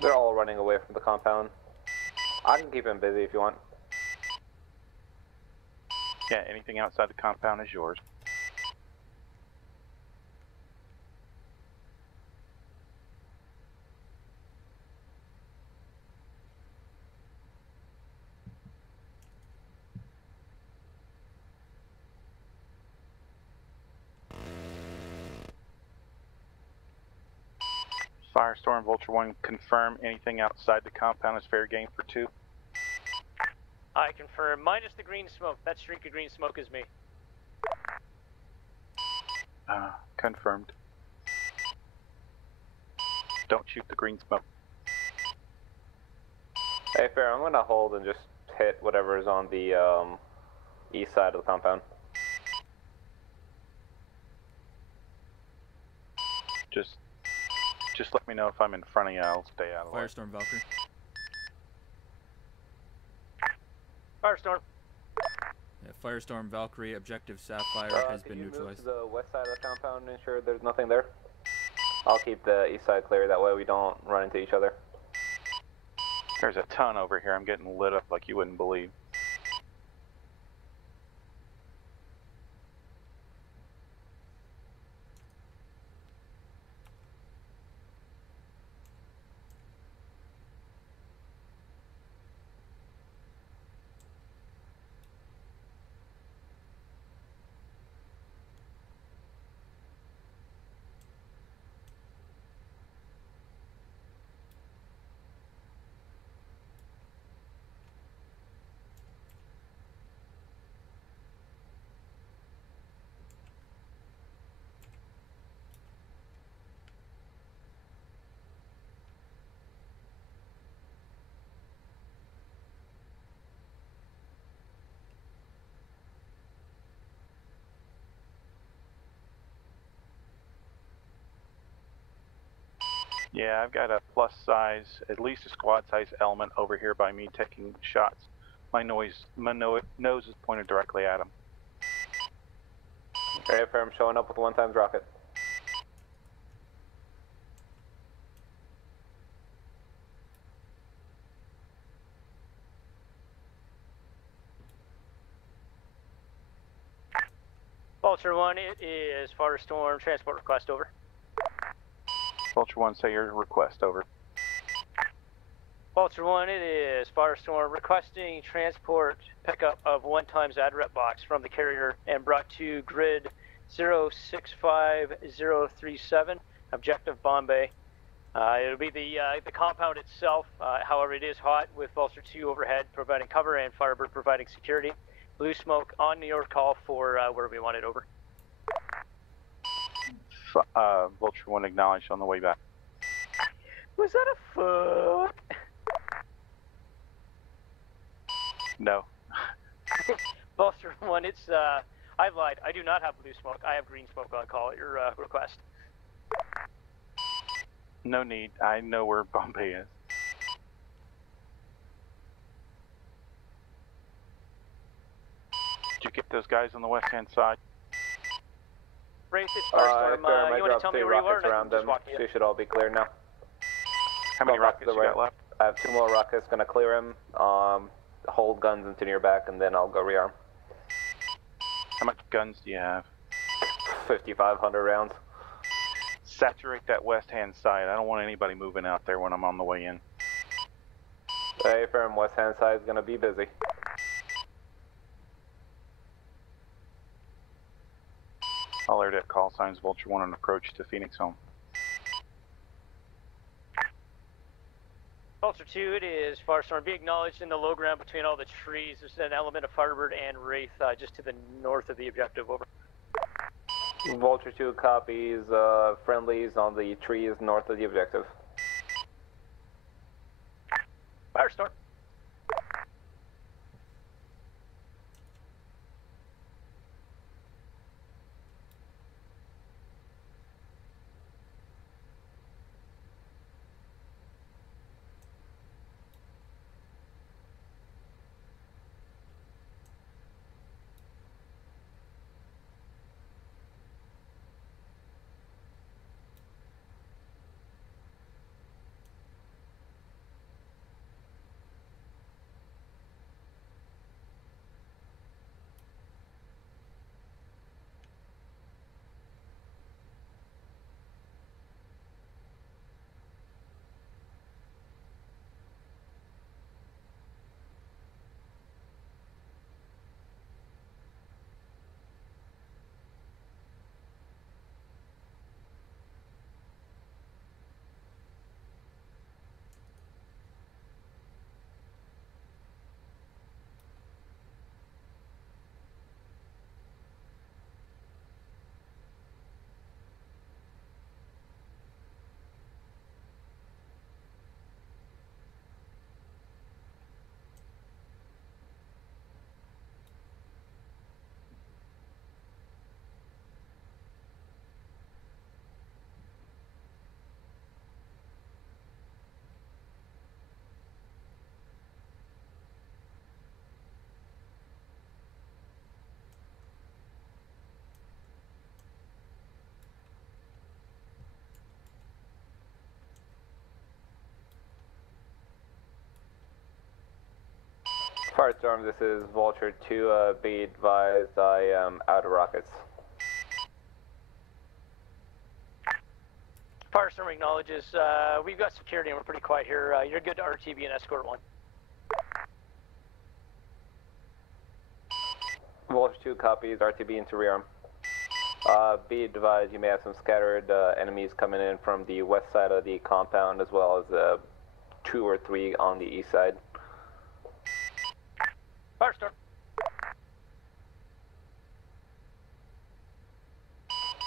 They're all running away from the compound. I can keep him busy if you want. Yeah, anything outside the compound is yours. Firestorm, Vulture 1, confirm anything outside the compound is fair game for 2. I confirm, minus the green smoke. That streak of green smoke is me. Confirmed. Don't shoot the green smoke. Hey, fair, I'm gonna hold and just hit whatever is on the east side of the compound. Just let me know if I'm in front of you, I'll stay out of the way. Firestorm Valkyrie. Firestorm. Yeah, Firestorm Valkyrie, objective Sapphire has been Can you move neutralized. to the west side of the compound and ensure there's nothing there? I'll keep the east side clear, that way we don't run into each other. There's a ton over here, I'm getting lit up like you wouldn't believe. Yeah, I've got a plus size, at least a squad size element over here by me taking shots. My nose is pointed directly at him. Okay, fair, I'm showing up with a 1x rocket. Vulture 1, it is Firestorm, transport request, over. Vulture 1, say your request, over. Vulture 1, it is Firestorm, requesting transport pickup of 1x ADREP box from the carrier and brought to grid 065037, objective Bombay. It'll be the compound itself, however it is hot with Vulture 2 overhead providing cover and Firebird providing security. Blue smoke on your call for where we want it, over. Vulture 1 acknowledged on the way back. Was that a foot? No. Buster 1, it's, I lied. I do not have blue smoke. I have green smoke on call at your request. No need. I know where Bombay is. Did you get those guys on the west-hand side? Race, it's Firestorm. You want to tell me where you are? Rockets around them. They should all be clear now. How many Go back rockets to the you got right. left? I have 2 more rockets. Gonna clear them. Hold guns into your back, and then I'll go rearm. How much guns do you have? 5,500 rounds. Saturate that west-hand side. I don't want anybody moving out there when I'm on the way in. Hey, firm. West hand side is gonna be busy. I'll alert at call signs Vulture 1 on approach to Phoenix Home. Vulture 2, it is Firestorm. Be acknowledged in the low ground between all the trees. There's an element of Firebird and Wraith just to the north of the objective. Over. Vulture 2 copies. Friendlies on the trees north of the objective. Firestorm. Firestorm, this is Vulture 2. Be advised, I am out of rockets. Firestorm acknowledges. We've got security and we're pretty quiet here. You're good to RTB and escort 1. Vulture 2 copies. RTB into rearm. Be advised, you may have some scattered enemies coming in from the west side of the compound, as well as 2 or 3 on the east side. Firestorm.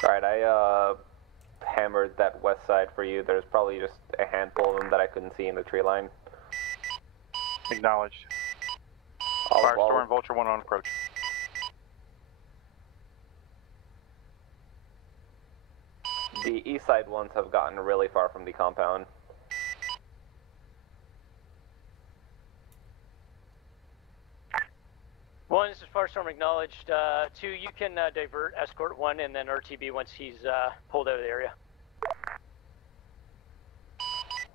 Alright, I hammered that west side for you. There's probably just a handful of them that I couldn't see in the tree line. Acknowledged. All Firestorm, Vulture 1 on approach. The east side ones have gotten really far from the compound. One, this is Firestorm acknowledged. 2, you can divert escort 1 and then RTB once he's pulled out of the area.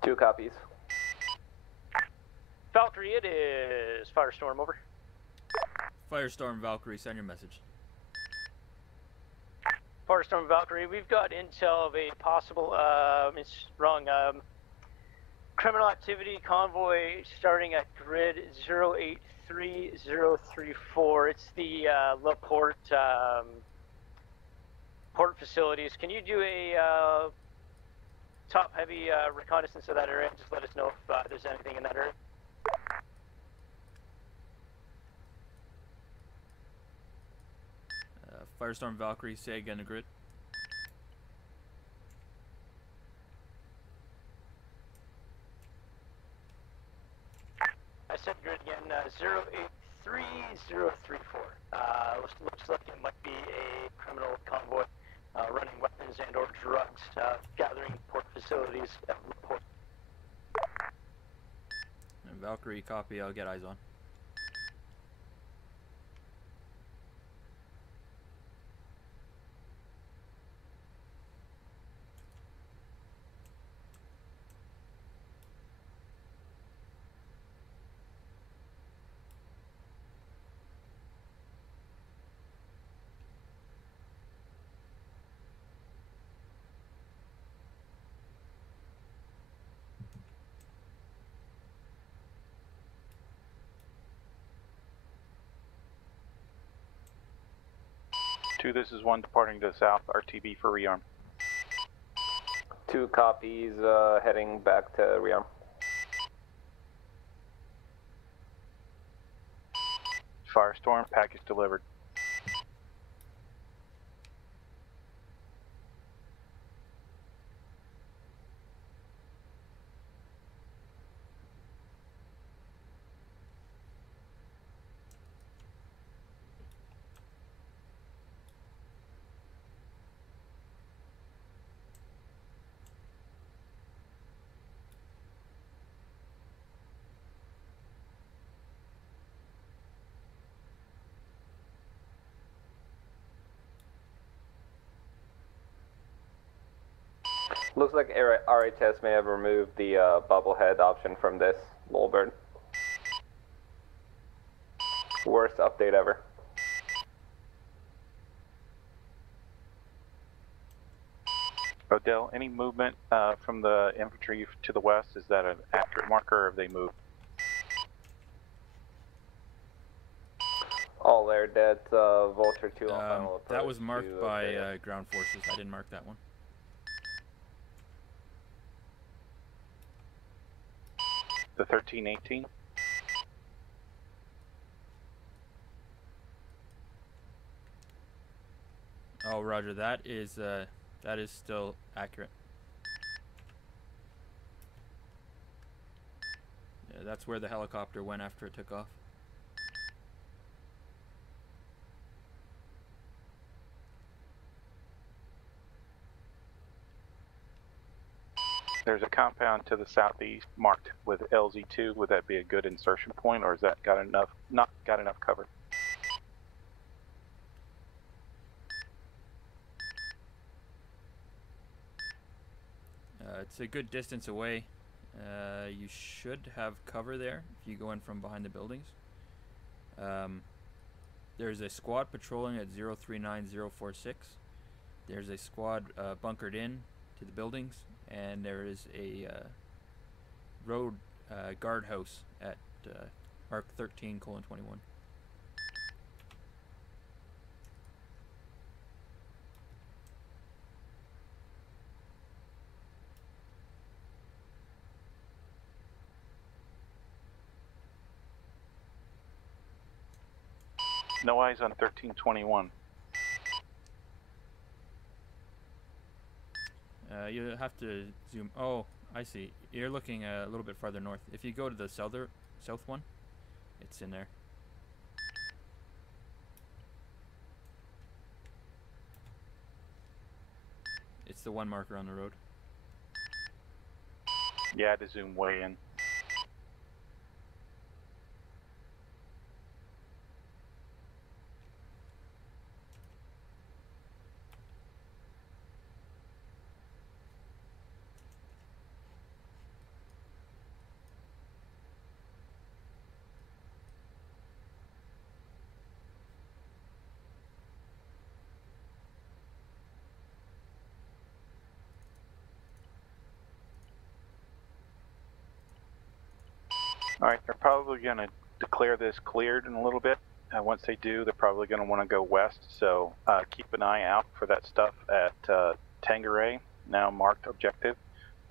2 copies. Valkyrie, it is Firestorm, over. Firestorm Valkyrie, send your message. Firestorm Valkyrie, we've got intel of a possible, it's wrong, criminal activity convoy starting at grid 083034. It's the LaPorte port facilities. Can you do a top-heavy reconnaissance of that area? Just let us know if there's anything in that area. Firestorm Valkyrie, say again to grid. set grid again, 083034. Looks like it might be a criminal convoy running weapons and or drugs, gathering port facilities at port. And Valkyrie, copy. I'll get eyes on. Two, this is 1 departing to the south, RTB for rearm. 2 copies, heading back to rearm. Firestorm, package delivered. Looks like RHS may have removed the bubblehead option from this Lolbird. Worst update ever. Odell, any movement from the infantry to the west? Is that an accurate marker, or have they moved? All air dead, Vulture 2 on final approach. That was marked to by JTF. ground forces. I didn't mark that one. The 1318? Oh, Roger. That is still accurate. Yeah, that's where the helicopter went after it took off. There's a compound to the southeast marked with LZ2. Would that be a good insertion point, or has that got enough? Not got enough cover? It's a good distance away. You should have cover there if you go in from behind the buildings. There's a squad patrolling at 039046. There's a squad bunkered in to the buildings, and there is a road guardhouse at Mark 13:21. No eyes on 1321. You have to zoom. Oh, I see. You're looking a little bit farther north. If you go to the south one, it's in there. It's the one marker on the road. Yeah, I had to zoom way in. Alright, they're probably going to declare this cleared in a little bit. Once they do, they're probably going to want to go west, so keep an eye out for that stuff at Tangeray, now marked objective.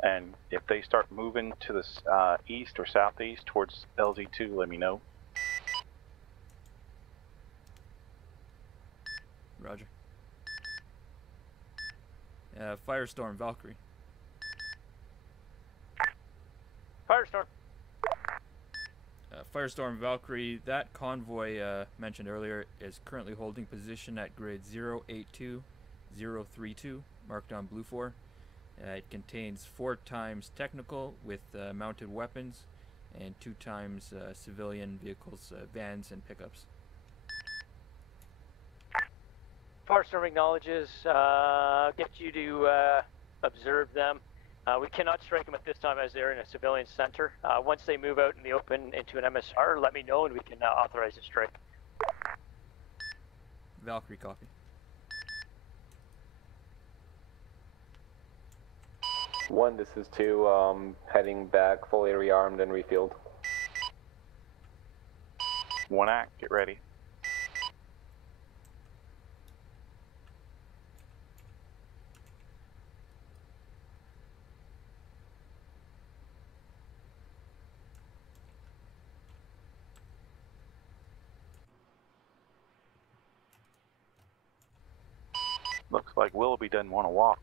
And if they start moving to the east or southeast towards LZ2, let me know. Roger. Firestorm, Valkyrie. Firestorm Valkyrie, that convoy mentioned earlier is currently holding position at grid 082032, marked on Blue 4. It contains 4 times technical with mounted weapons and 2 times civilian vehicles, vans and pickups. Firestorm acknowledges, get you to observe them. We cannot strike them at this time as they're in a civilian center. Once they move out in the open into an MSR, let me know and we can authorize a strike. Valkyrie copy. One, this is 2, heading back, fully rearmed and refueled. 1 act, get ready. Looks like Willoughby doesn't want to walk.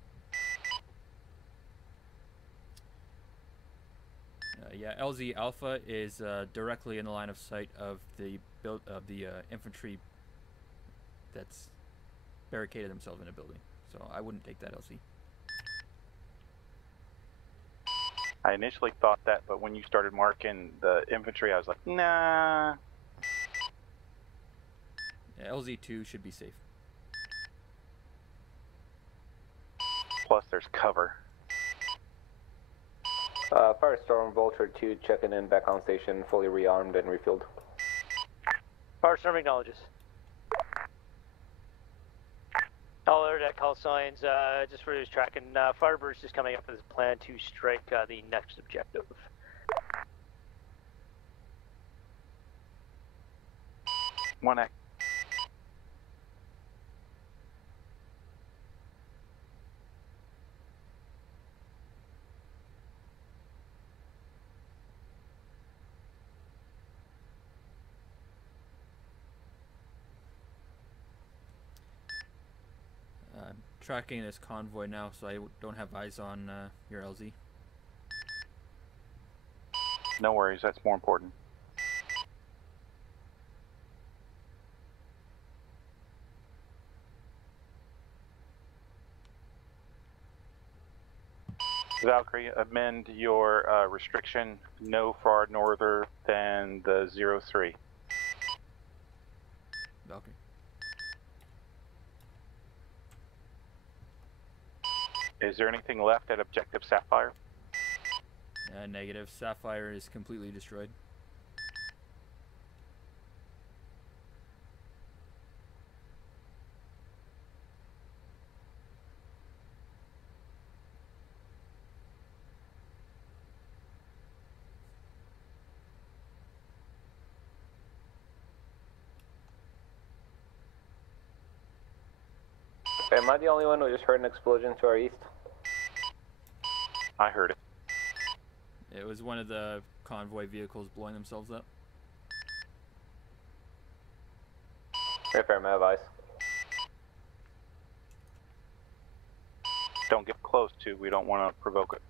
Yeah, LZ Alpha is directly in the line of sight of the infantry that's barricaded themselves in a building. So I wouldn't take that, LZ. I initially thought that, but when you started marking the infantry, I was like, nah. Yeah, LZ2 should be safe. Plus, there's cover. Firestorm Vulture 2 checking in back on station, fully rearmed and refueled. Firestorm acknowledges. All air deck call signs, just for who's tracking, Fireburst is coming up with a plan to strike the next objective. One act. Tracking this convoy now, so I don't have eyes on your LZ. No worries, that's more important. Valkyrie, amend your restriction no far norther than the 03. Valkyrie. Is there anything left at Objective Sapphire? Negative. Sapphire is completely destroyed. Am I the only one who just heard an explosion to our east? I heard it. It was one of the convoy vehicles blowing themselves up. Fair, I have eyes. Don't get close to, we don't want to provoke it.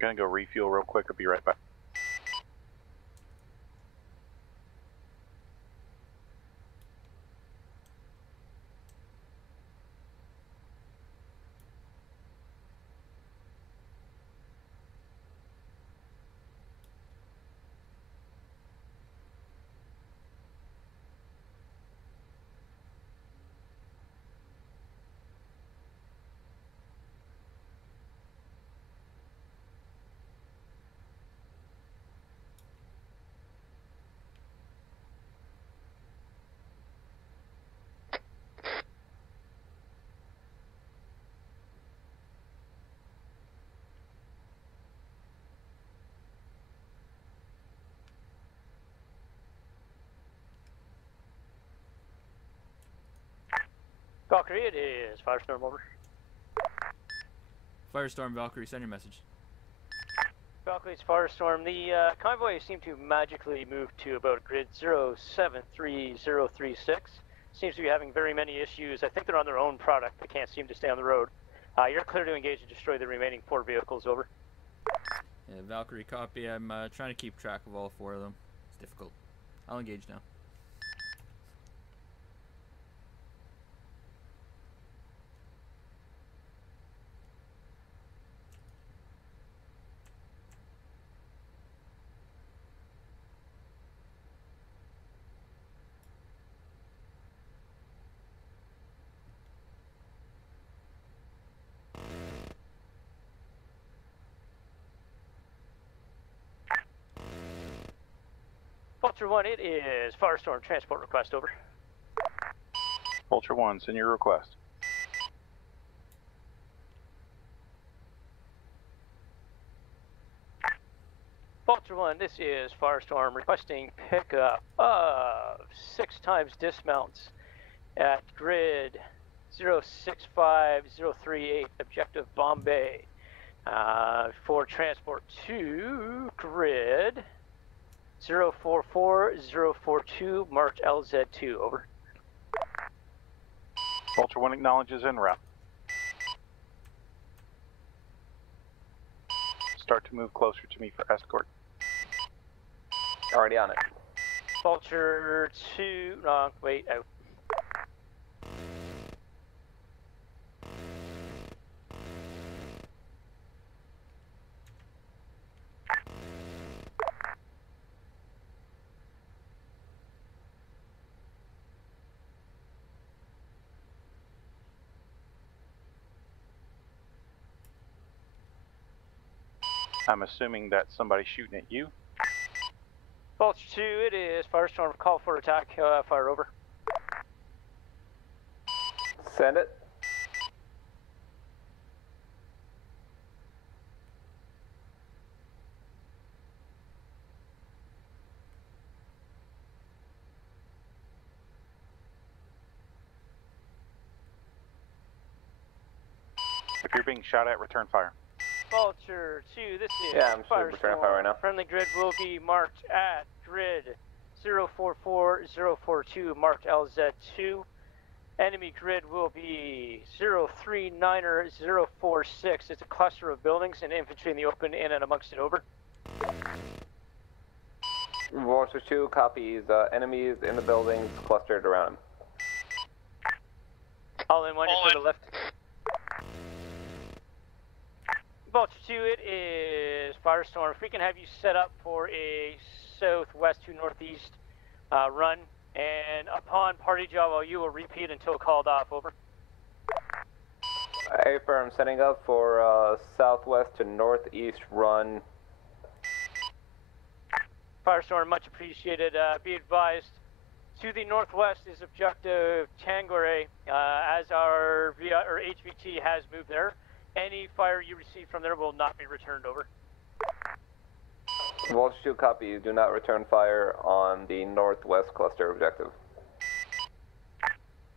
Gonna go refuel real quick, I'll be right back. Valkyrie, it is Firestorm, over. Firestorm Valkyrie, send your message. Valkyrie, it's Firestorm. The convoy seemed to magically move to about grid 073036. Seems to be having very many issues. I think they're on their own product. They can't seem to stay on the road. You're clear to engage and destroy the remaining 4 vehicles, over. Yeah, Valkyrie, copy. I'm trying to keep track of all 4 of them. It's difficult. I'll engage now. Vulture 1, it is Firestorm, transport request, over. Vulture 1, send your request. Vulture 1, this is Firestorm requesting pickup of 6 times dismounts at grid 065038, objective Bombay, for transport to grid 044042, March LZ2, over. Vulture 1 acknowledges en route. Start to move closer to me for escort. Already on it. Vulture 2, wait, out. I'm assuming that's somebody shooting at you. Vulture 2, it is Firestorm, call for attack, fire, over. Send it. If you're being shot at, return fire. Vulture 2, this is Yeah, I'm returning fire right now. Friendly grid will be marked at grid 044042, marked LZ2. Enemy grid will be 039er046. It's a cluster of buildings and infantry in the open, in and amongst it, over. Vulture 2 copies. Enemies in the buildings clustered around him. All in, one, you're clear to left. Vulture 2, it is Firestorm. If we can have you set up for a southwest to northeast run, and upon party job, you will repeat until called off, over. Affirm, setting up for southwest to northeast run. Firestorm, much appreciated. Be advised, to the northwest is objective Tangore, as our HVT has moved there. Any fire you receive from there will not be returned, over. Vulture 2 copies. Do not return fire on the northwest cluster objective.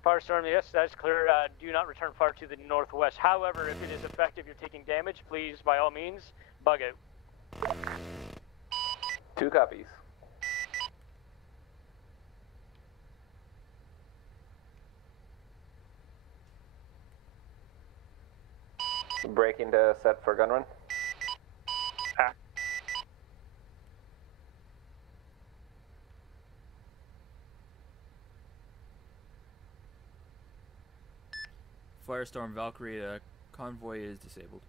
Firestorm, yes, that's clear. Do not return fire to the northwest. However, if it is effective, you're taking damage, please, by all means, bug out. 2 copies. Breaking to set for gun run. Firestorm Valkyrie, convoy is disabled.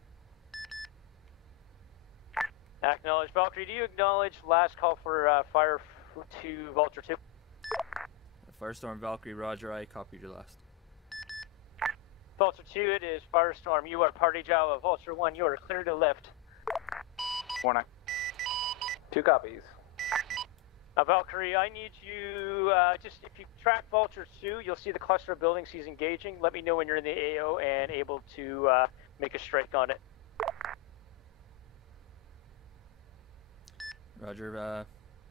Acknowledge. Valkyrie, do you acknowledge last call for fire to Vulture 2? Firestorm Valkyrie, roger, I copied your last. Vulture 2, it is Firestorm. You are party Java. Vulture 1, you are clear to lift. 1. 2 copies. Valkyrie, I need you, just if you track Vulture 2, you'll see the cluster of buildings he's engaging. Let me know when you're in the AO and able to make a strike on it. Roger,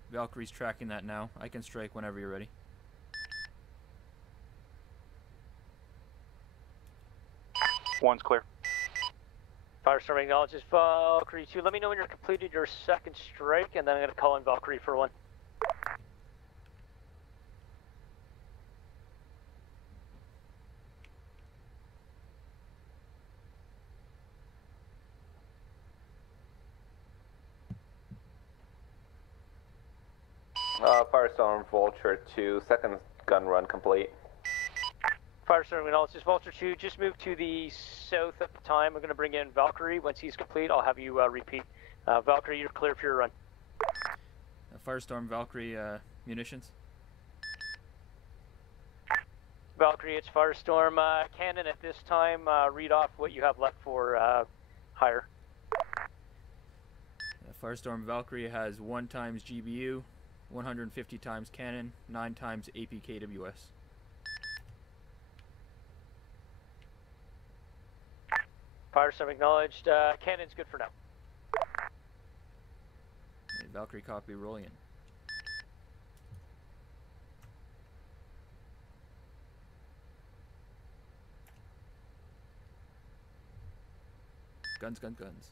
Valkyrie's tracking that now. I can strike whenever you're ready. One's clear. Firestorm acknowledges Valkyrie 2. Let me know when you're completed your second strike, and then I'm going to call in Valkyrie for 1. Firestorm Vulture 2, second gun run complete. Firestorm acknowledges Vulture 2. Just move to the south at the time. I'm going to bring in Valkyrie. Once he's complete, I'll have you repeat. Valkyrie, you're clear for your run. Firestorm Valkyrie munitions. Valkyrie, it's Firestorm. Cannon at this time, read off what you have left for hire. Firestorm Valkyrie has 1 times GBU, 150 times cannon, 9 times APKWS. Firestorm acknowledged. Cannon's good for now. Valkyrie copy, rolling in. Guns, guns, guns.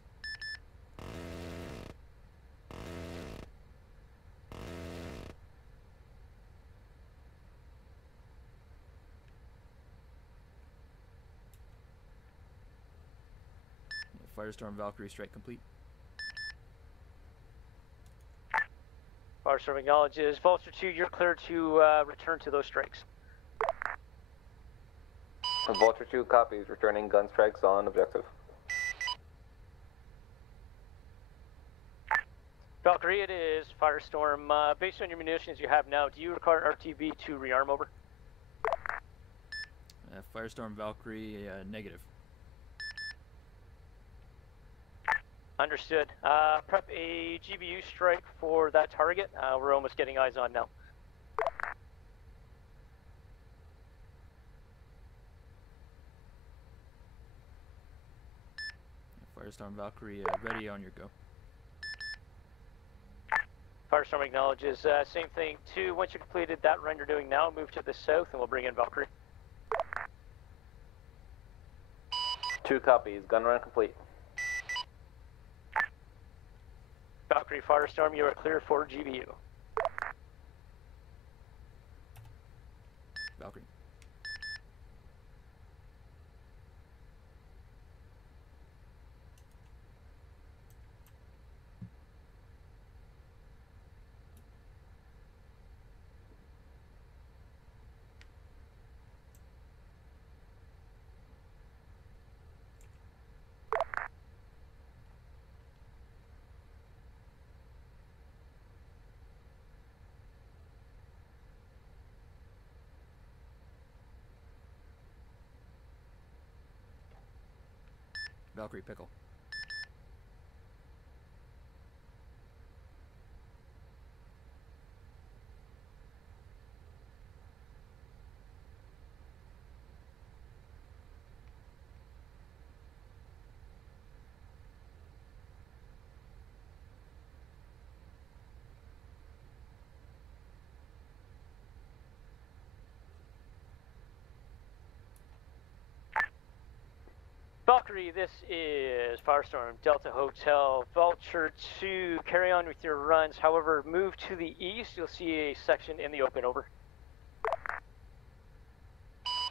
Firestorm Valkyrie strike complete. Firestorm acknowledges. Vulture 2, you're clear to return to those strikes. Vulture 2 copies, returning gun strikes on objective. Valkyrie, it is Firestorm. Based on your munitions you have now, do you require an RTB to rearm over? Firestorm Valkyrie, negative. Understood. Prep a GBU strike for that target. We're almost getting eyes on now. Firestorm Valkyrie, ready on your go. Firestorm acknowledges. Same thing, 2. Once you completed that run you're doing now, move to the south and we'll bring in Valkyrie. 2 copies, gun run complete. Valkyrie, Firestorm, you are clear for GBU. Valkyrie. Valkyrie pickle. Valkyrie, this is Firestorm, Delta Hotel, Vulture 2, carry on with your runs. However, move to the east, you'll see a section in the open, over.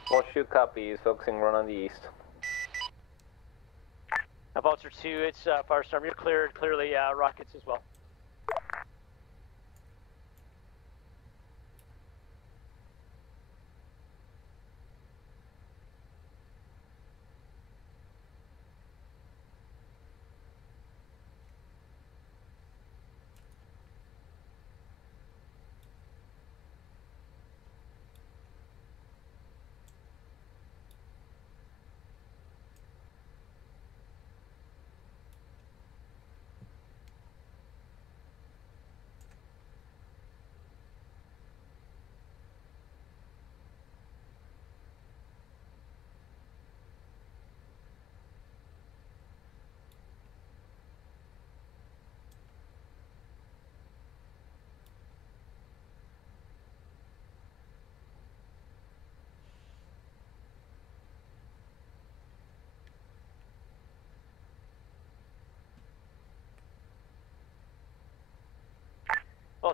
Vulture 2 copies, focusing run on the east. Vulture 2, it's Firestorm, you're cleared, clearly rockets as well.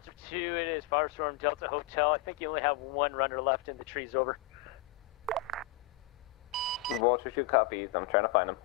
Vulture 2, it is Firestorm Delta Hotel. I think you only have one runner left in the trees, over. Vulture 2 copies. I'm trying to find him.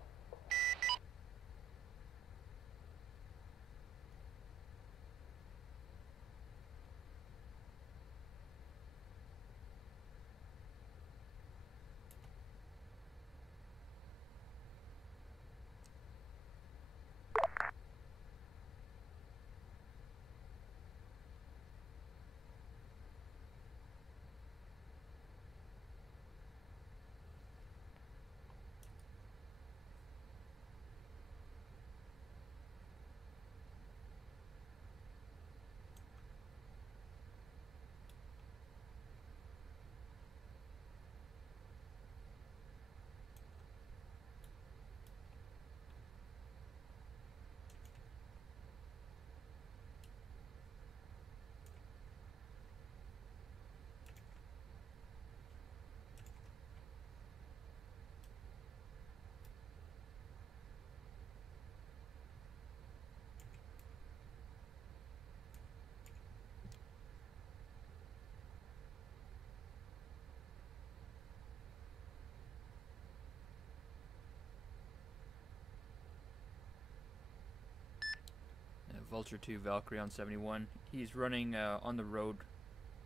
Vulture 2 Valkyrie on 71. He's running on the road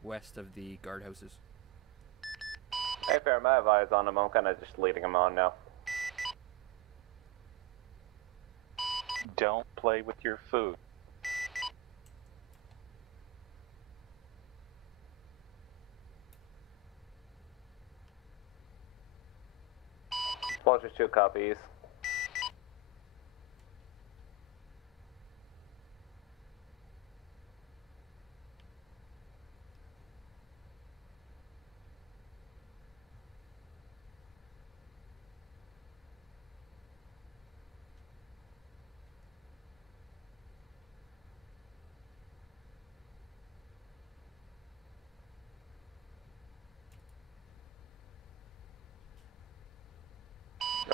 west of the guardhouses. Hey, fair, I have eyes on him. I'm kind of just leading him on now. Don't play with your food. Vulture 2 copies.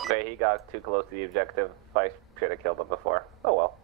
Okay, he got too close to the objective. I should have killed him before. Oh well.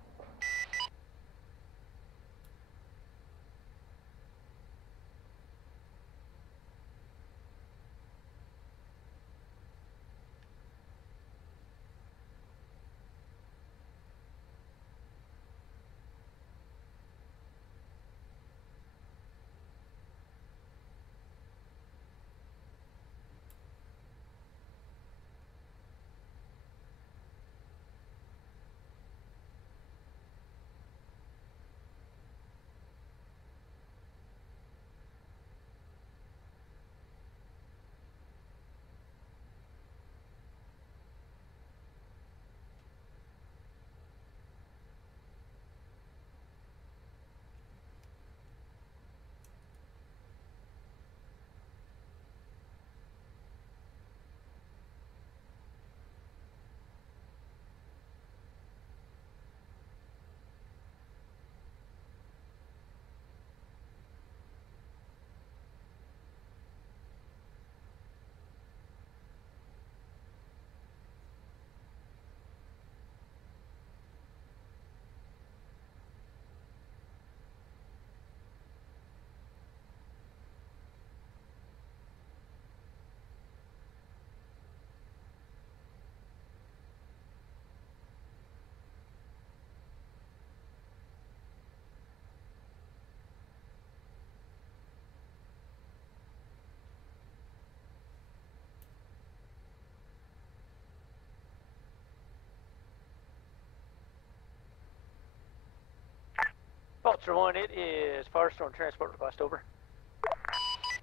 Vulture 1, it is Firestorm transport request, over.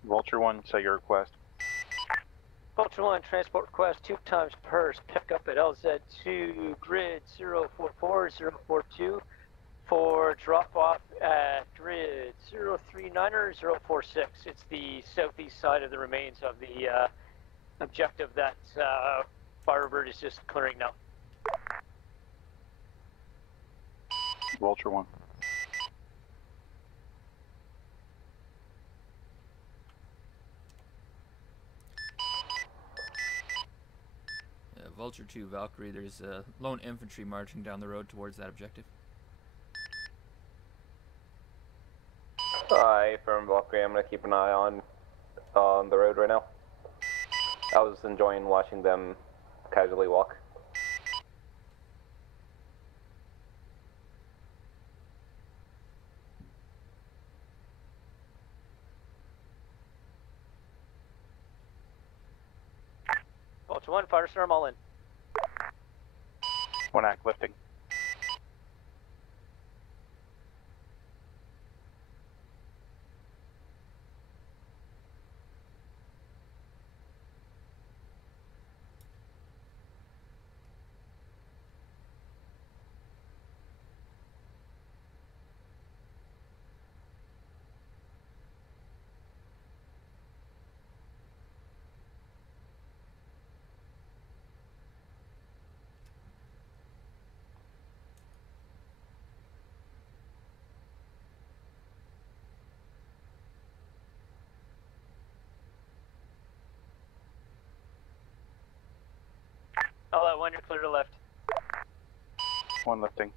Vulture 1, say your request. Vulture 1, transport request 2 times purse, pick up at LZ2 grid 044042 for drop off at grid 039er 046. It's the southeast side of the remains of the objective that Firebird is just clearing now. Vulture 1. Vulture 2 Valkyrie, there's lone infantry marching down the road towards that objective. Firm Valkyrie, I'm gonna keep an eye on the road right now. I was enjoying watching them casually walk. Vulture 1, Firestorm, all in. 1 act lifting. All out 1, you're clear to left. 1 lifting.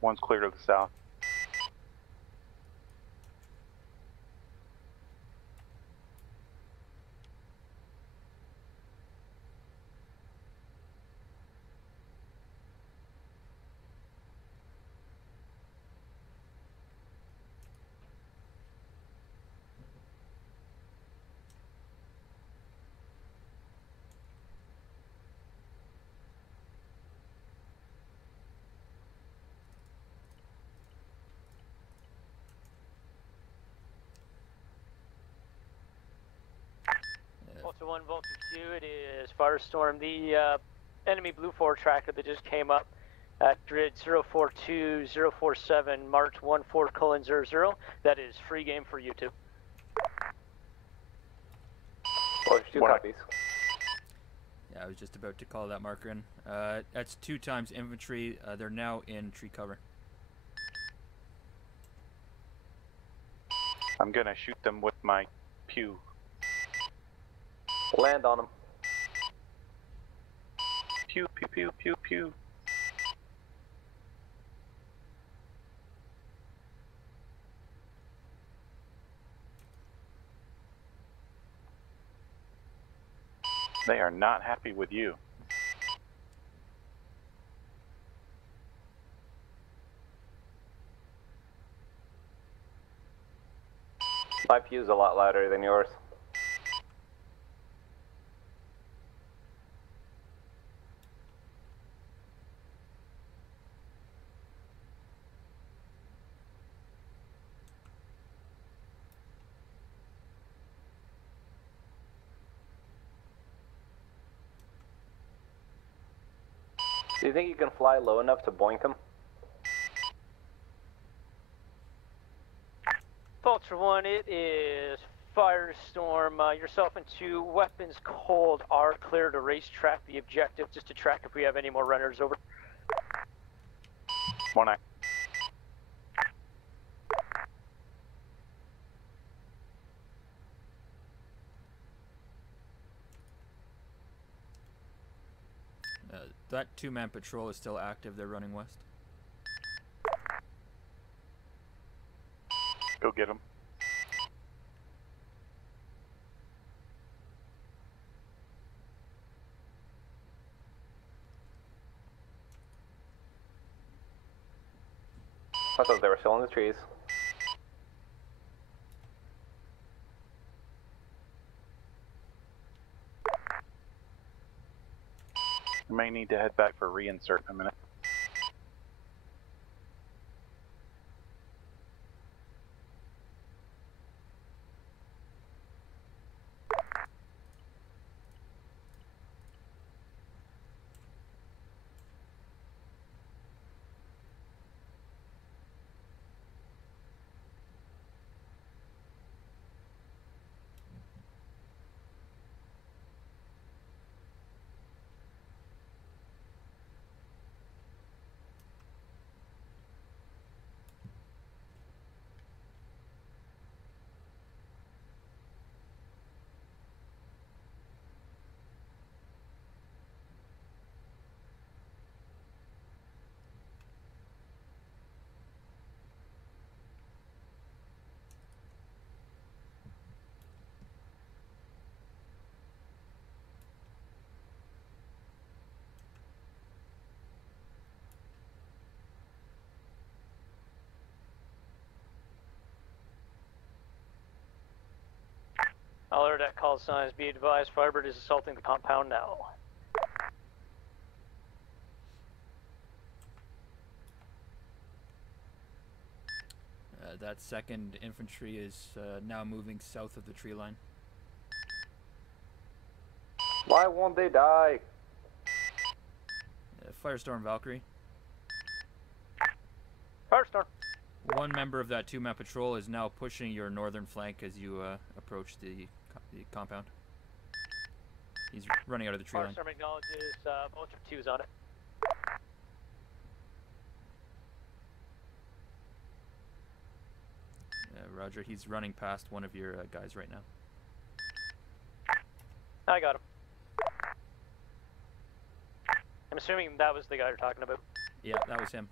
One's clear to the south. Vulture 1, Vulture 2, it is Firestorm. The enemy Blue 4 tracker that just came up at grid 042047, March 14:00, that is free game for YouTube. Vulture 2 copies. Yeah, I was just about to call that marker in. That's 2 times infantry. They're now in tree cover. I'm gonna shoot them with my pew. Land on them. Pew, pew, pew, pew, pew. They are not happy with you. My pew's a lot louder than yours. Do you think you can fly low enough to boink him? Vulture 1, it is Firestorm. Yourself and 2 weapons cold are clear to racetrack the objective, just to track if we have any more runners over. 1 act. That 2-man patrol is still active. They're running west. Go get them. I thought they were still in the trees. I may need to head back for reinsert in a minute. All air deck call signs, be advised, Firebird is assaulting the compound now. That second infantry is now moving south of the tree line. Why won't they die? Firestorm Valkyrie. Firestorm. One member of that two-man patrol is now pushing your northern flank as you approach the compound. He's running out of the tree line. Firestorm acknowledges both of twos on it. Roger, he's running past one of your guys right now. I got him. I'm assuming that was the guy you're talking about. Yeah, that was him.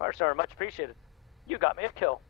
Firestorm, much appreciated. You got me a kill.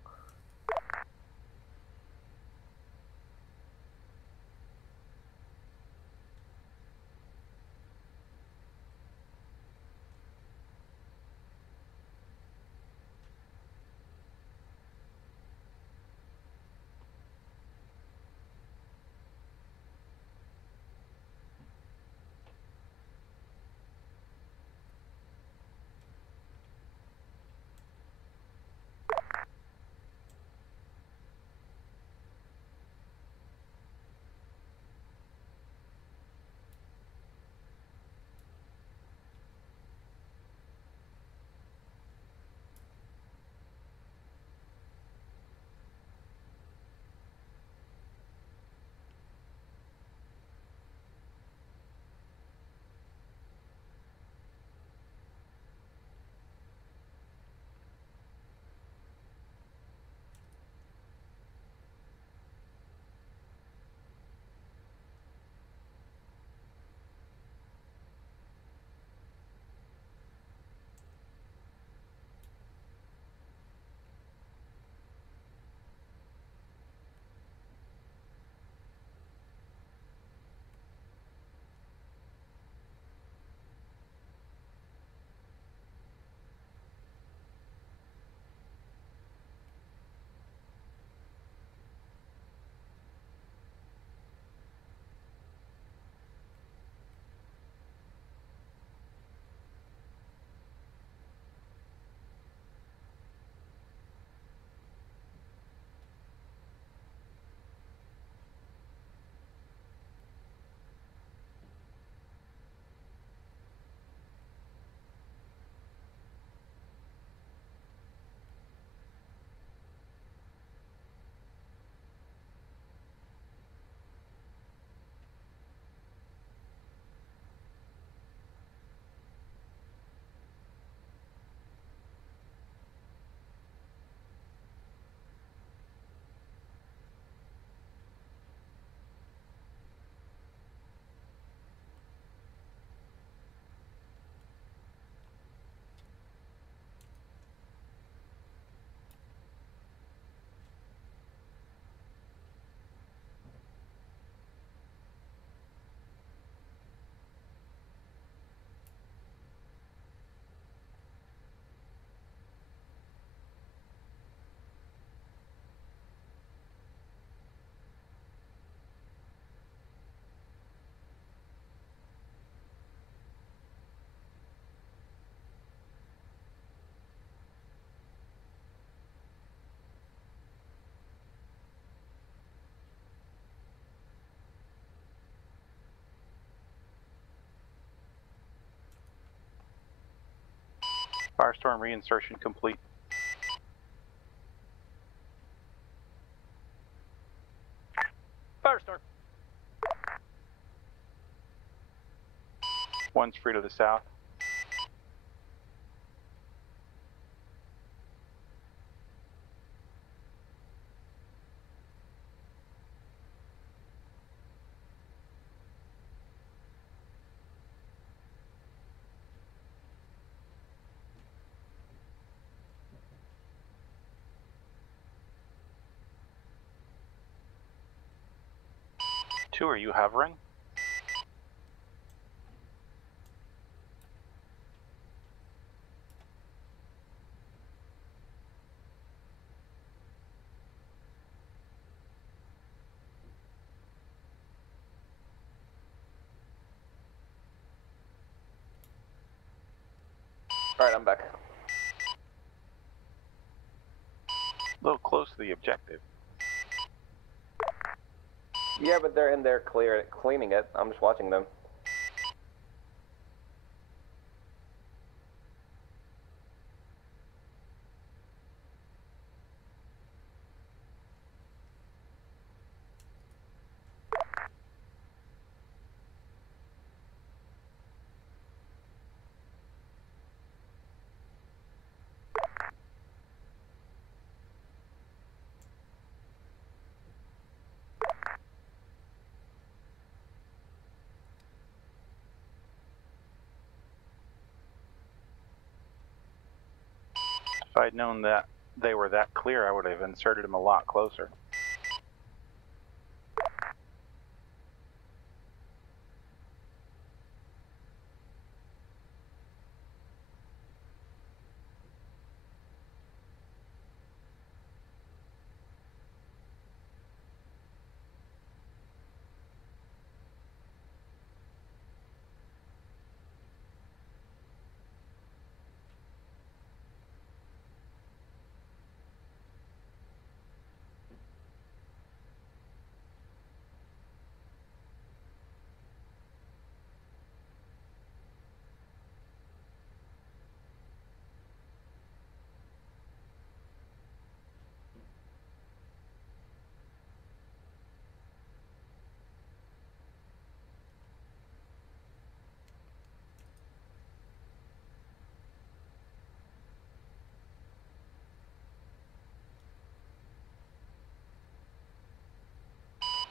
Firestorm reinsertion complete. Firestorm. One's free to the south. Two, are you hovering? Alright, I'm back. A little close to the objective. Yeah, but they're in there cleaning it. I'm just watching them. If I'd known that they were that clear, I would have inserted them a lot closer.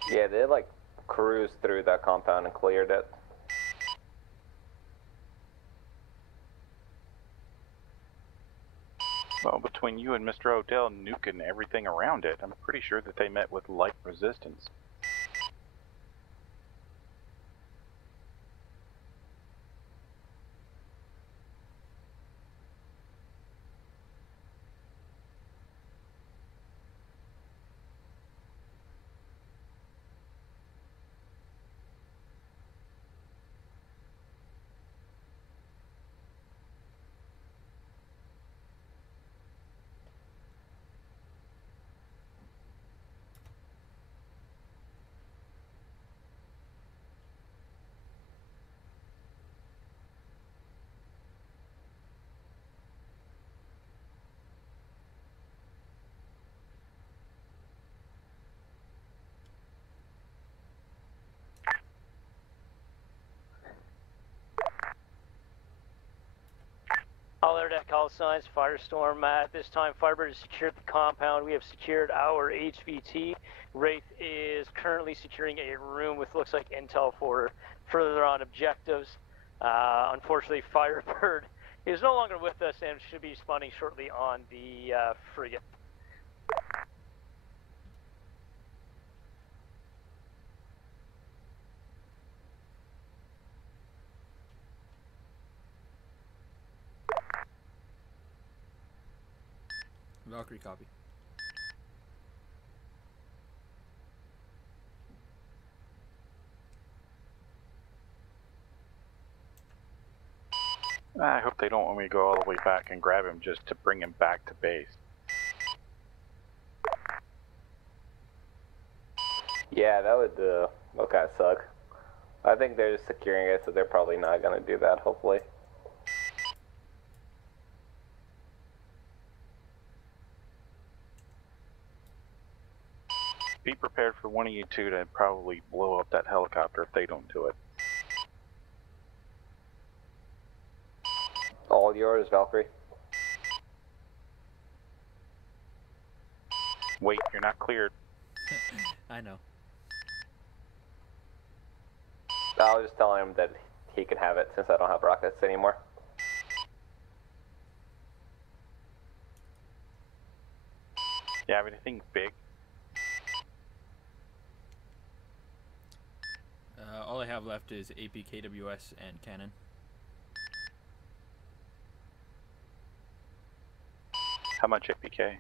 Yeah, they like cruised through that compound and cleared it. Well, between you and Mr. Odell nuking everything around it, I'm pretty sure that they met with light resistance. All air deck call signs, Firestorm. At this time, Firebird has secured the compound. We have secured our HVT. Wraith is currently securing a room with looks like intel for further on objectives. Unfortunately, Firebird is no longer with us and should be spawning shortly on the frigate. Valkyrie copy. I hope they don't want me to go all the way back and grab him just to bring him back to base. Yeah, that would kind of suck. I think they're just securing it, so they're probably not going to do that, hopefully. Be prepared for one of you two to probably blow up that helicopter if they don't do it. All yours, Valkyrie. Wait, you're not cleared. I know. I was just telling him that he can have it since I don't have rockets anymore. You have anything big? All I have left is AP, KWS, and cannon. How much APK?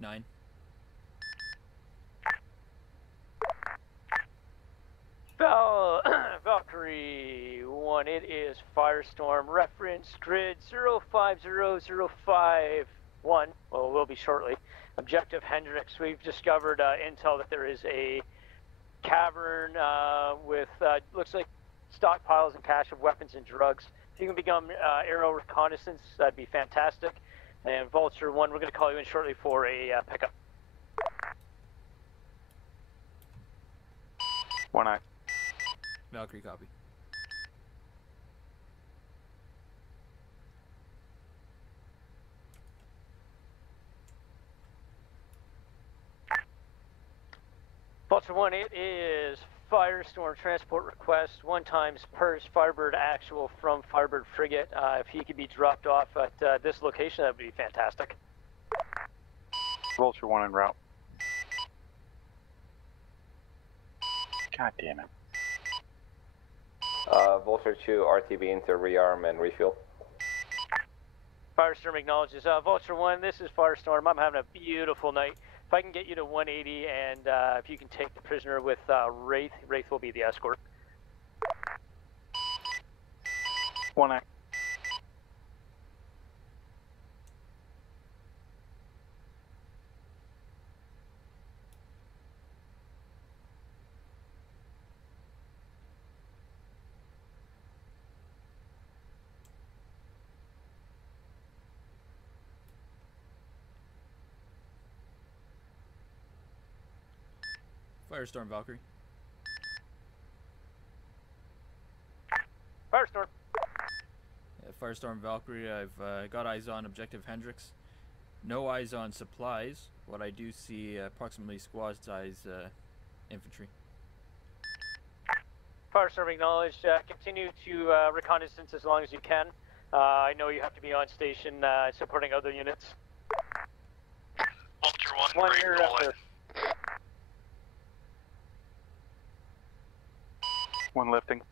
9. Valkyrie 1, it is Firestorm. Reference grid 050051. Well, will be shortly. Objective Hendrix. We've discovered intel that there is a cavern with looks like stockpiles and cache of weapons and drugs. If you can become aerial reconnaissance, that'd be fantastic. And Vulture 1, we're going to call you in shortly for a pickup. 1-eye. Valkyrie, copy. Vulture 1, it is Firestorm transport request, 1 times Purse Firebird actual from Firebird frigate. If he could be dropped off at this location, that would be fantastic. Vulture 1 en route. God damn it. Vulture 2, RTB into rearm and refuel. Firestorm acknowledges. Vulture 1, this is Firestorm. I'm having a beautiful night. If I can get you to 180 and if you can take the prisoner with Wraith, Wraith will be the escort. 1-eye. Firestorm, Valkyrie. Firestorm. Firestorm, Valkyrie. I've got eyes on Objective Hendrix. No eyes on supplies. What I do see approximately squad size infantry. Firestorm acknowledged. Continue to reconnaissance as long as you can. I know you have to be on station supporting other units. Vulture 1, One great here roll after. in. 1 lifting.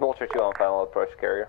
Vulture 2 on final approach carrier.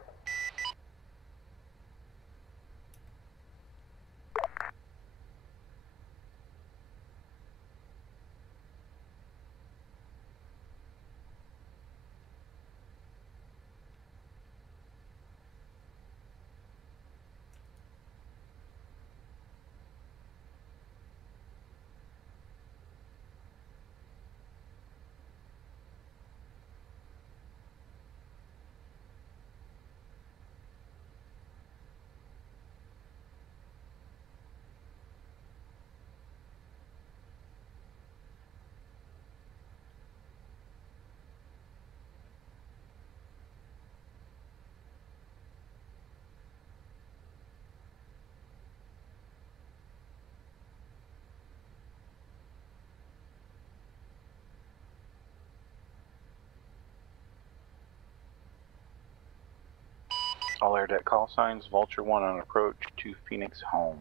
All air deck call signs, Vulture 1 on approach to Phoenix Home.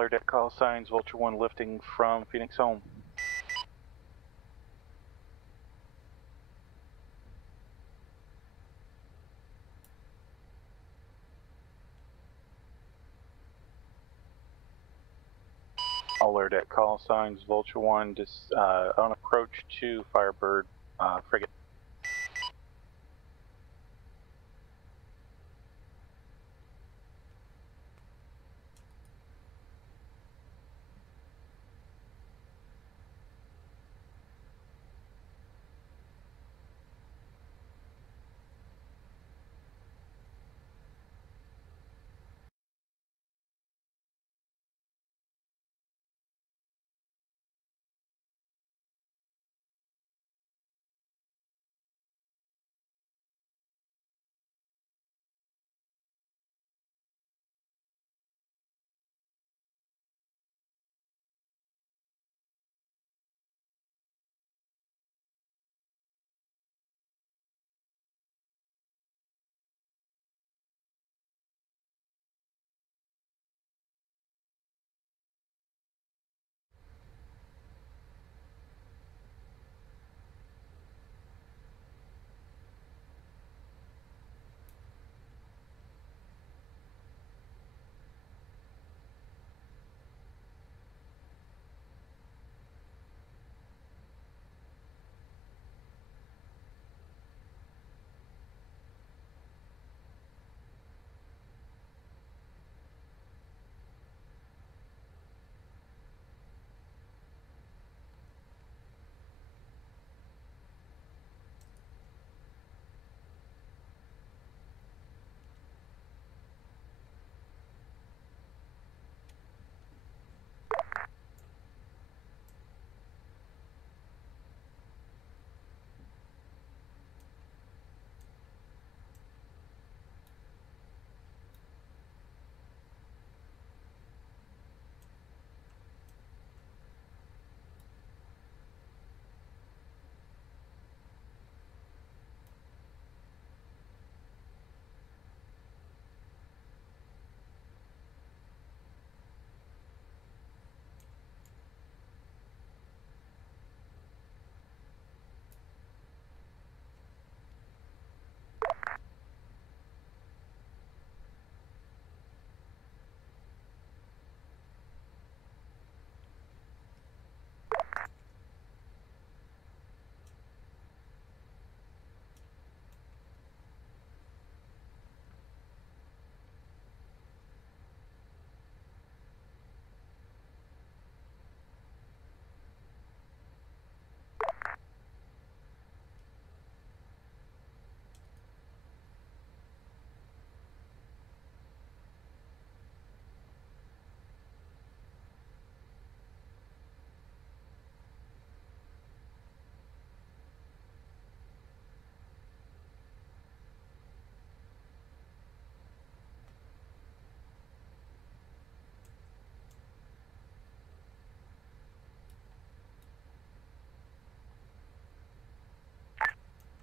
All air deck call signs, Vulture 1 lifting from Phoenix Home. All air deck call signs, Vulture 1 on approach to Firebird frigate.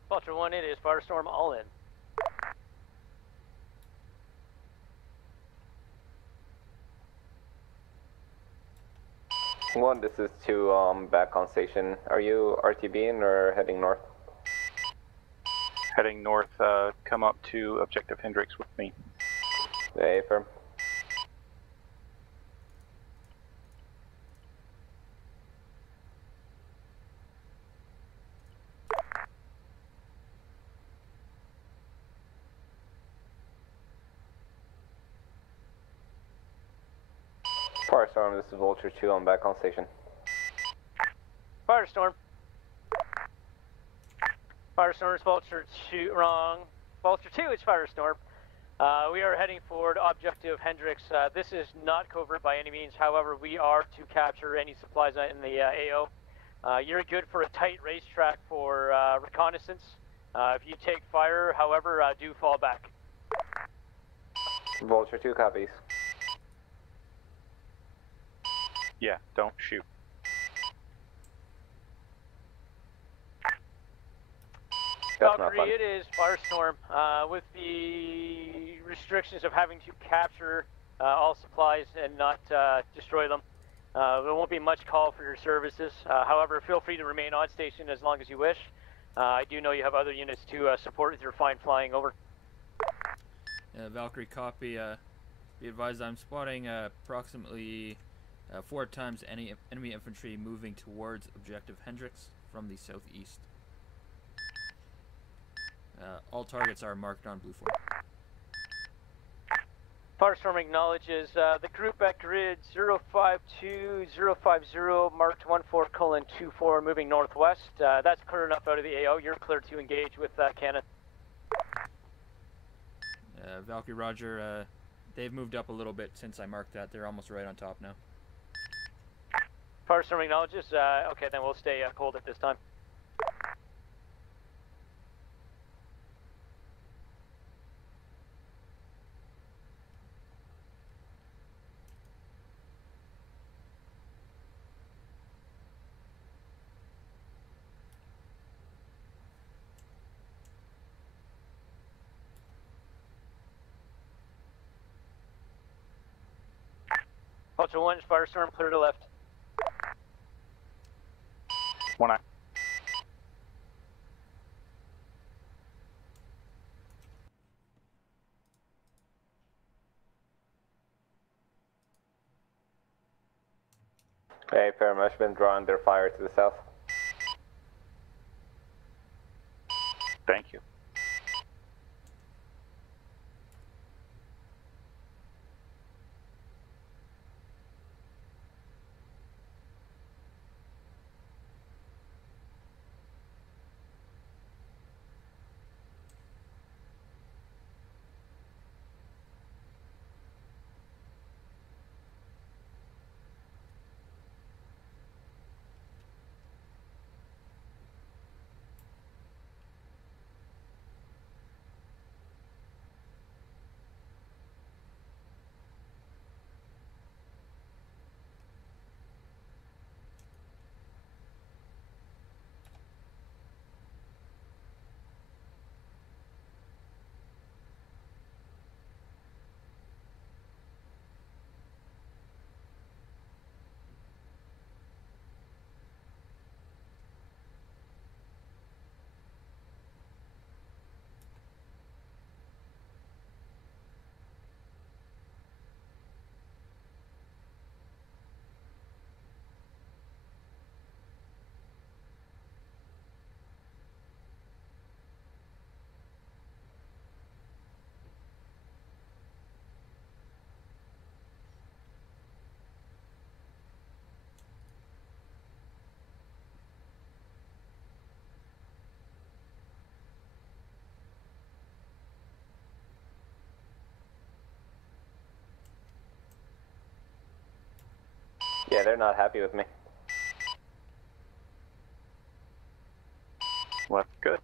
Vulture 1, it is Firestorm all in. One, this is 2 back on station. Are you RTBing or heading north? Heading north, come up to Objective Hendrix with me. Hey, firm. Firestorm, this is Vulture 2, I'm back on station. Firestorm. Firestorm is Vulture 2, wrong. Vulture 2 is Firestorm. We are heading forward, Objective Hendrix. This is not covert by any means, however, we are to capture any supplies in the AO. You're good for a tight racetrack for reconnaissance. If you take fire, however, do fall back. Vulture 2 copies. Yeah, don't shoot. That's not Valkyrie, fun. it is Firestorm. With the restrictions of having to capture all supplies and not destroy them. There won't be much call for your services. However, feel free to remain on station as long as you wish. I do know you have other units to support with your fine flying over. Valkyrie, copy. Be advised, I'm spotting approximately 4 times any enemy infantry moving towards objective Hendrix from the southeast. All targets are marked on Blue 4. Firestorm acknowledges the group at grid 052050 marked 14:24 moving northwest. That's clear enough out of the AO. You're clear to engage with cannon. Valkyrie, roger. They've moved up a little bit since I marked that. They're almost right on top now. Firestorm acknowledges. Okay, then we'll stay cold at this time. Ultra 1, Firestorm, clear to left. 1-9. Hey, Fairmush been drawing their fire to the south. Thank you. Yeah, they're not happy with me. Well, good.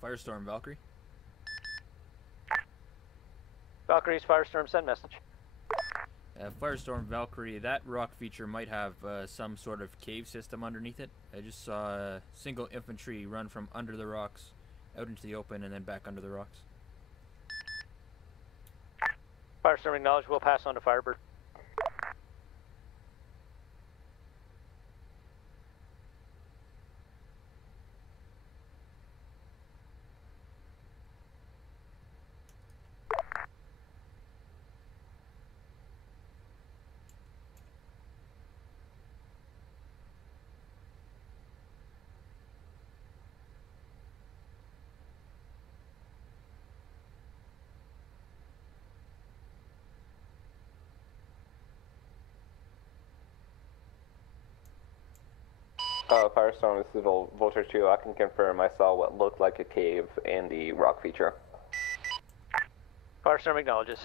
Firestorm, Valkyrie. Valkyrie's Firestorm, send message. Firestorm, Valkyrie, that rock feature might have some sort of cave system underneath it. I just saw single infantry run from under the rocks out into the open and then back under the rocks. Firestorm acknowledged. We'll pass on to Firebird. Firestorm, this is Vulture 2. I can confirm I saw what looked like a cave in the rock feature. Firestorm acknowledges.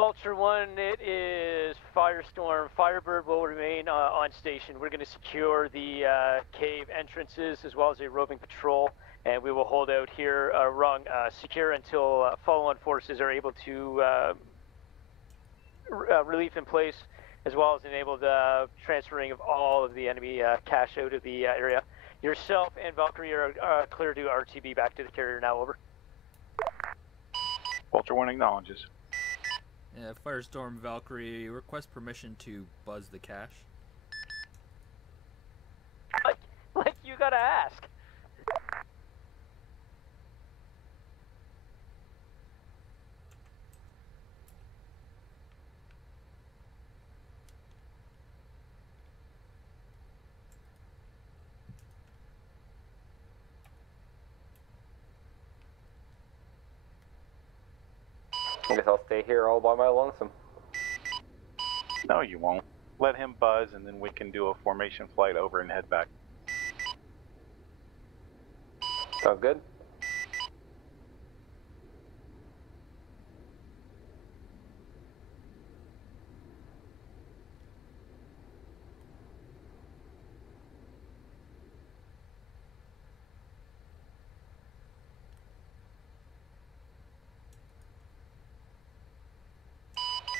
Vulture 1, it is Firestorm. Firebird will remain on station. We're going to secure the cave entrances as well as a roving patrol, and we will hold out here, secure until follow-on forces are able to relief in place, as well as enable the transferring of all of the enemy cache out of the area. Yourself and Valkyrie are clear to RTB back to the carrier now, over. Vulture 1 acknowledges. Firestorm Valkyrie, request permission to buzz the cache. Like you gotta ask. I guess I'll stay here all by my lonesome. No, you won't. Let him buzz, and then we can do a formation flight over and head back. Sounds good.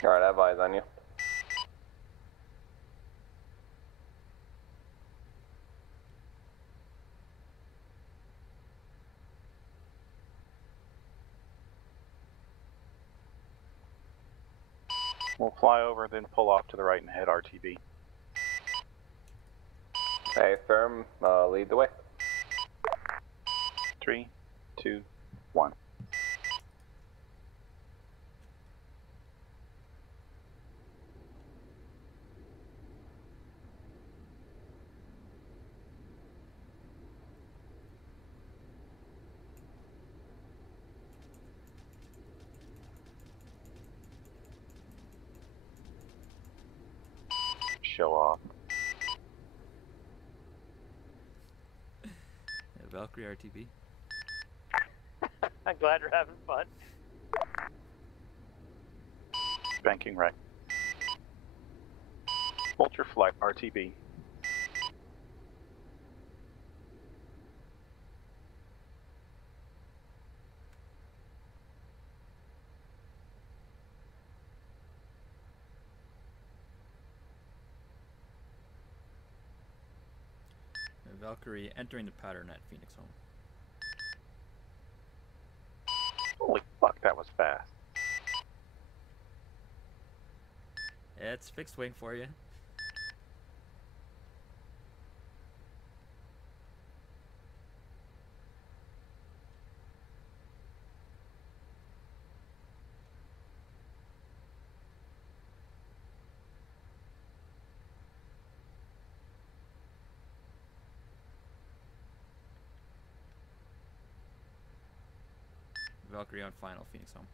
Alright, I have eyes on you. We'll fly over, then pull off to the right and head RTB. Hey, firm, lead the way. 3, 2, 1. Show off. Valkyrie RTB. I'm glad you're having fun. Banking right. Vulture flight RTB. Valkyrie entering the pattern at Phoenix Home. Holy fuck, that was fast. Yeah, it's fixed wing for you. Valkyrie on final, Phoenix Home.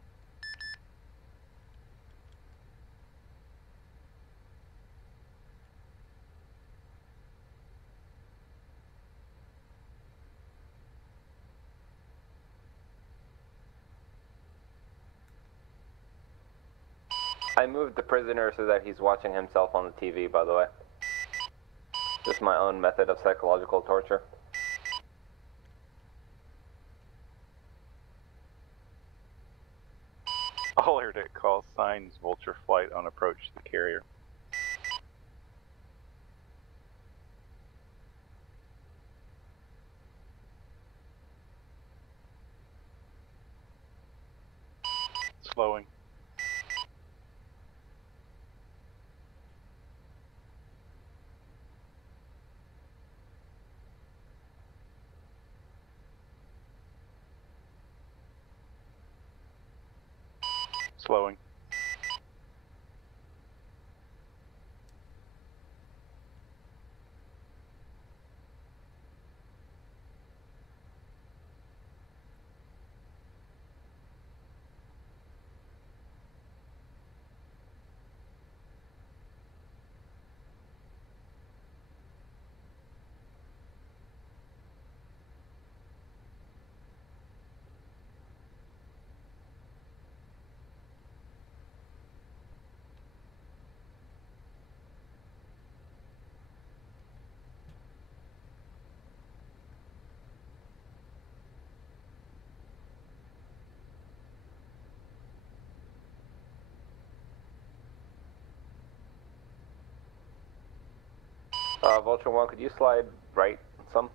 I moved the prisoner so that he's watching himself on the TV, by the way. Just my own method of psychological torture. All airdeck call signs Vulture flight on approach to the carrier. Slowing. Slowing. Vulture 1, could you slide right some?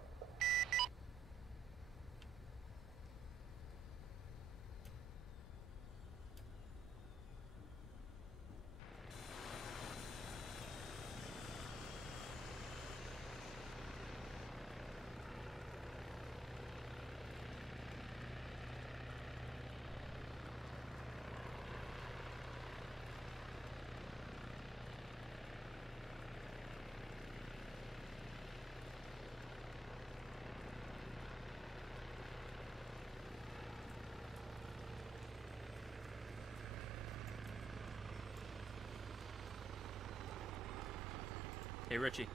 Hey, Richie.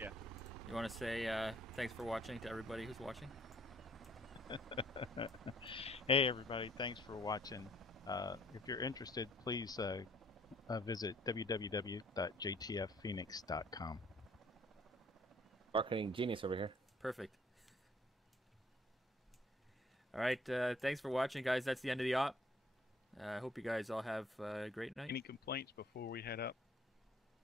Yeah. You want to say thanks for watching to everybody who's watching? Hey everybody, thanks for watching. If you're interested, please visit www.jtfphoenix.com. Marketing genius over here. Perfect. All right, thanks for watching, guys. That's the end of the op. I hope you guys all have a great night. Any complaints before we head up?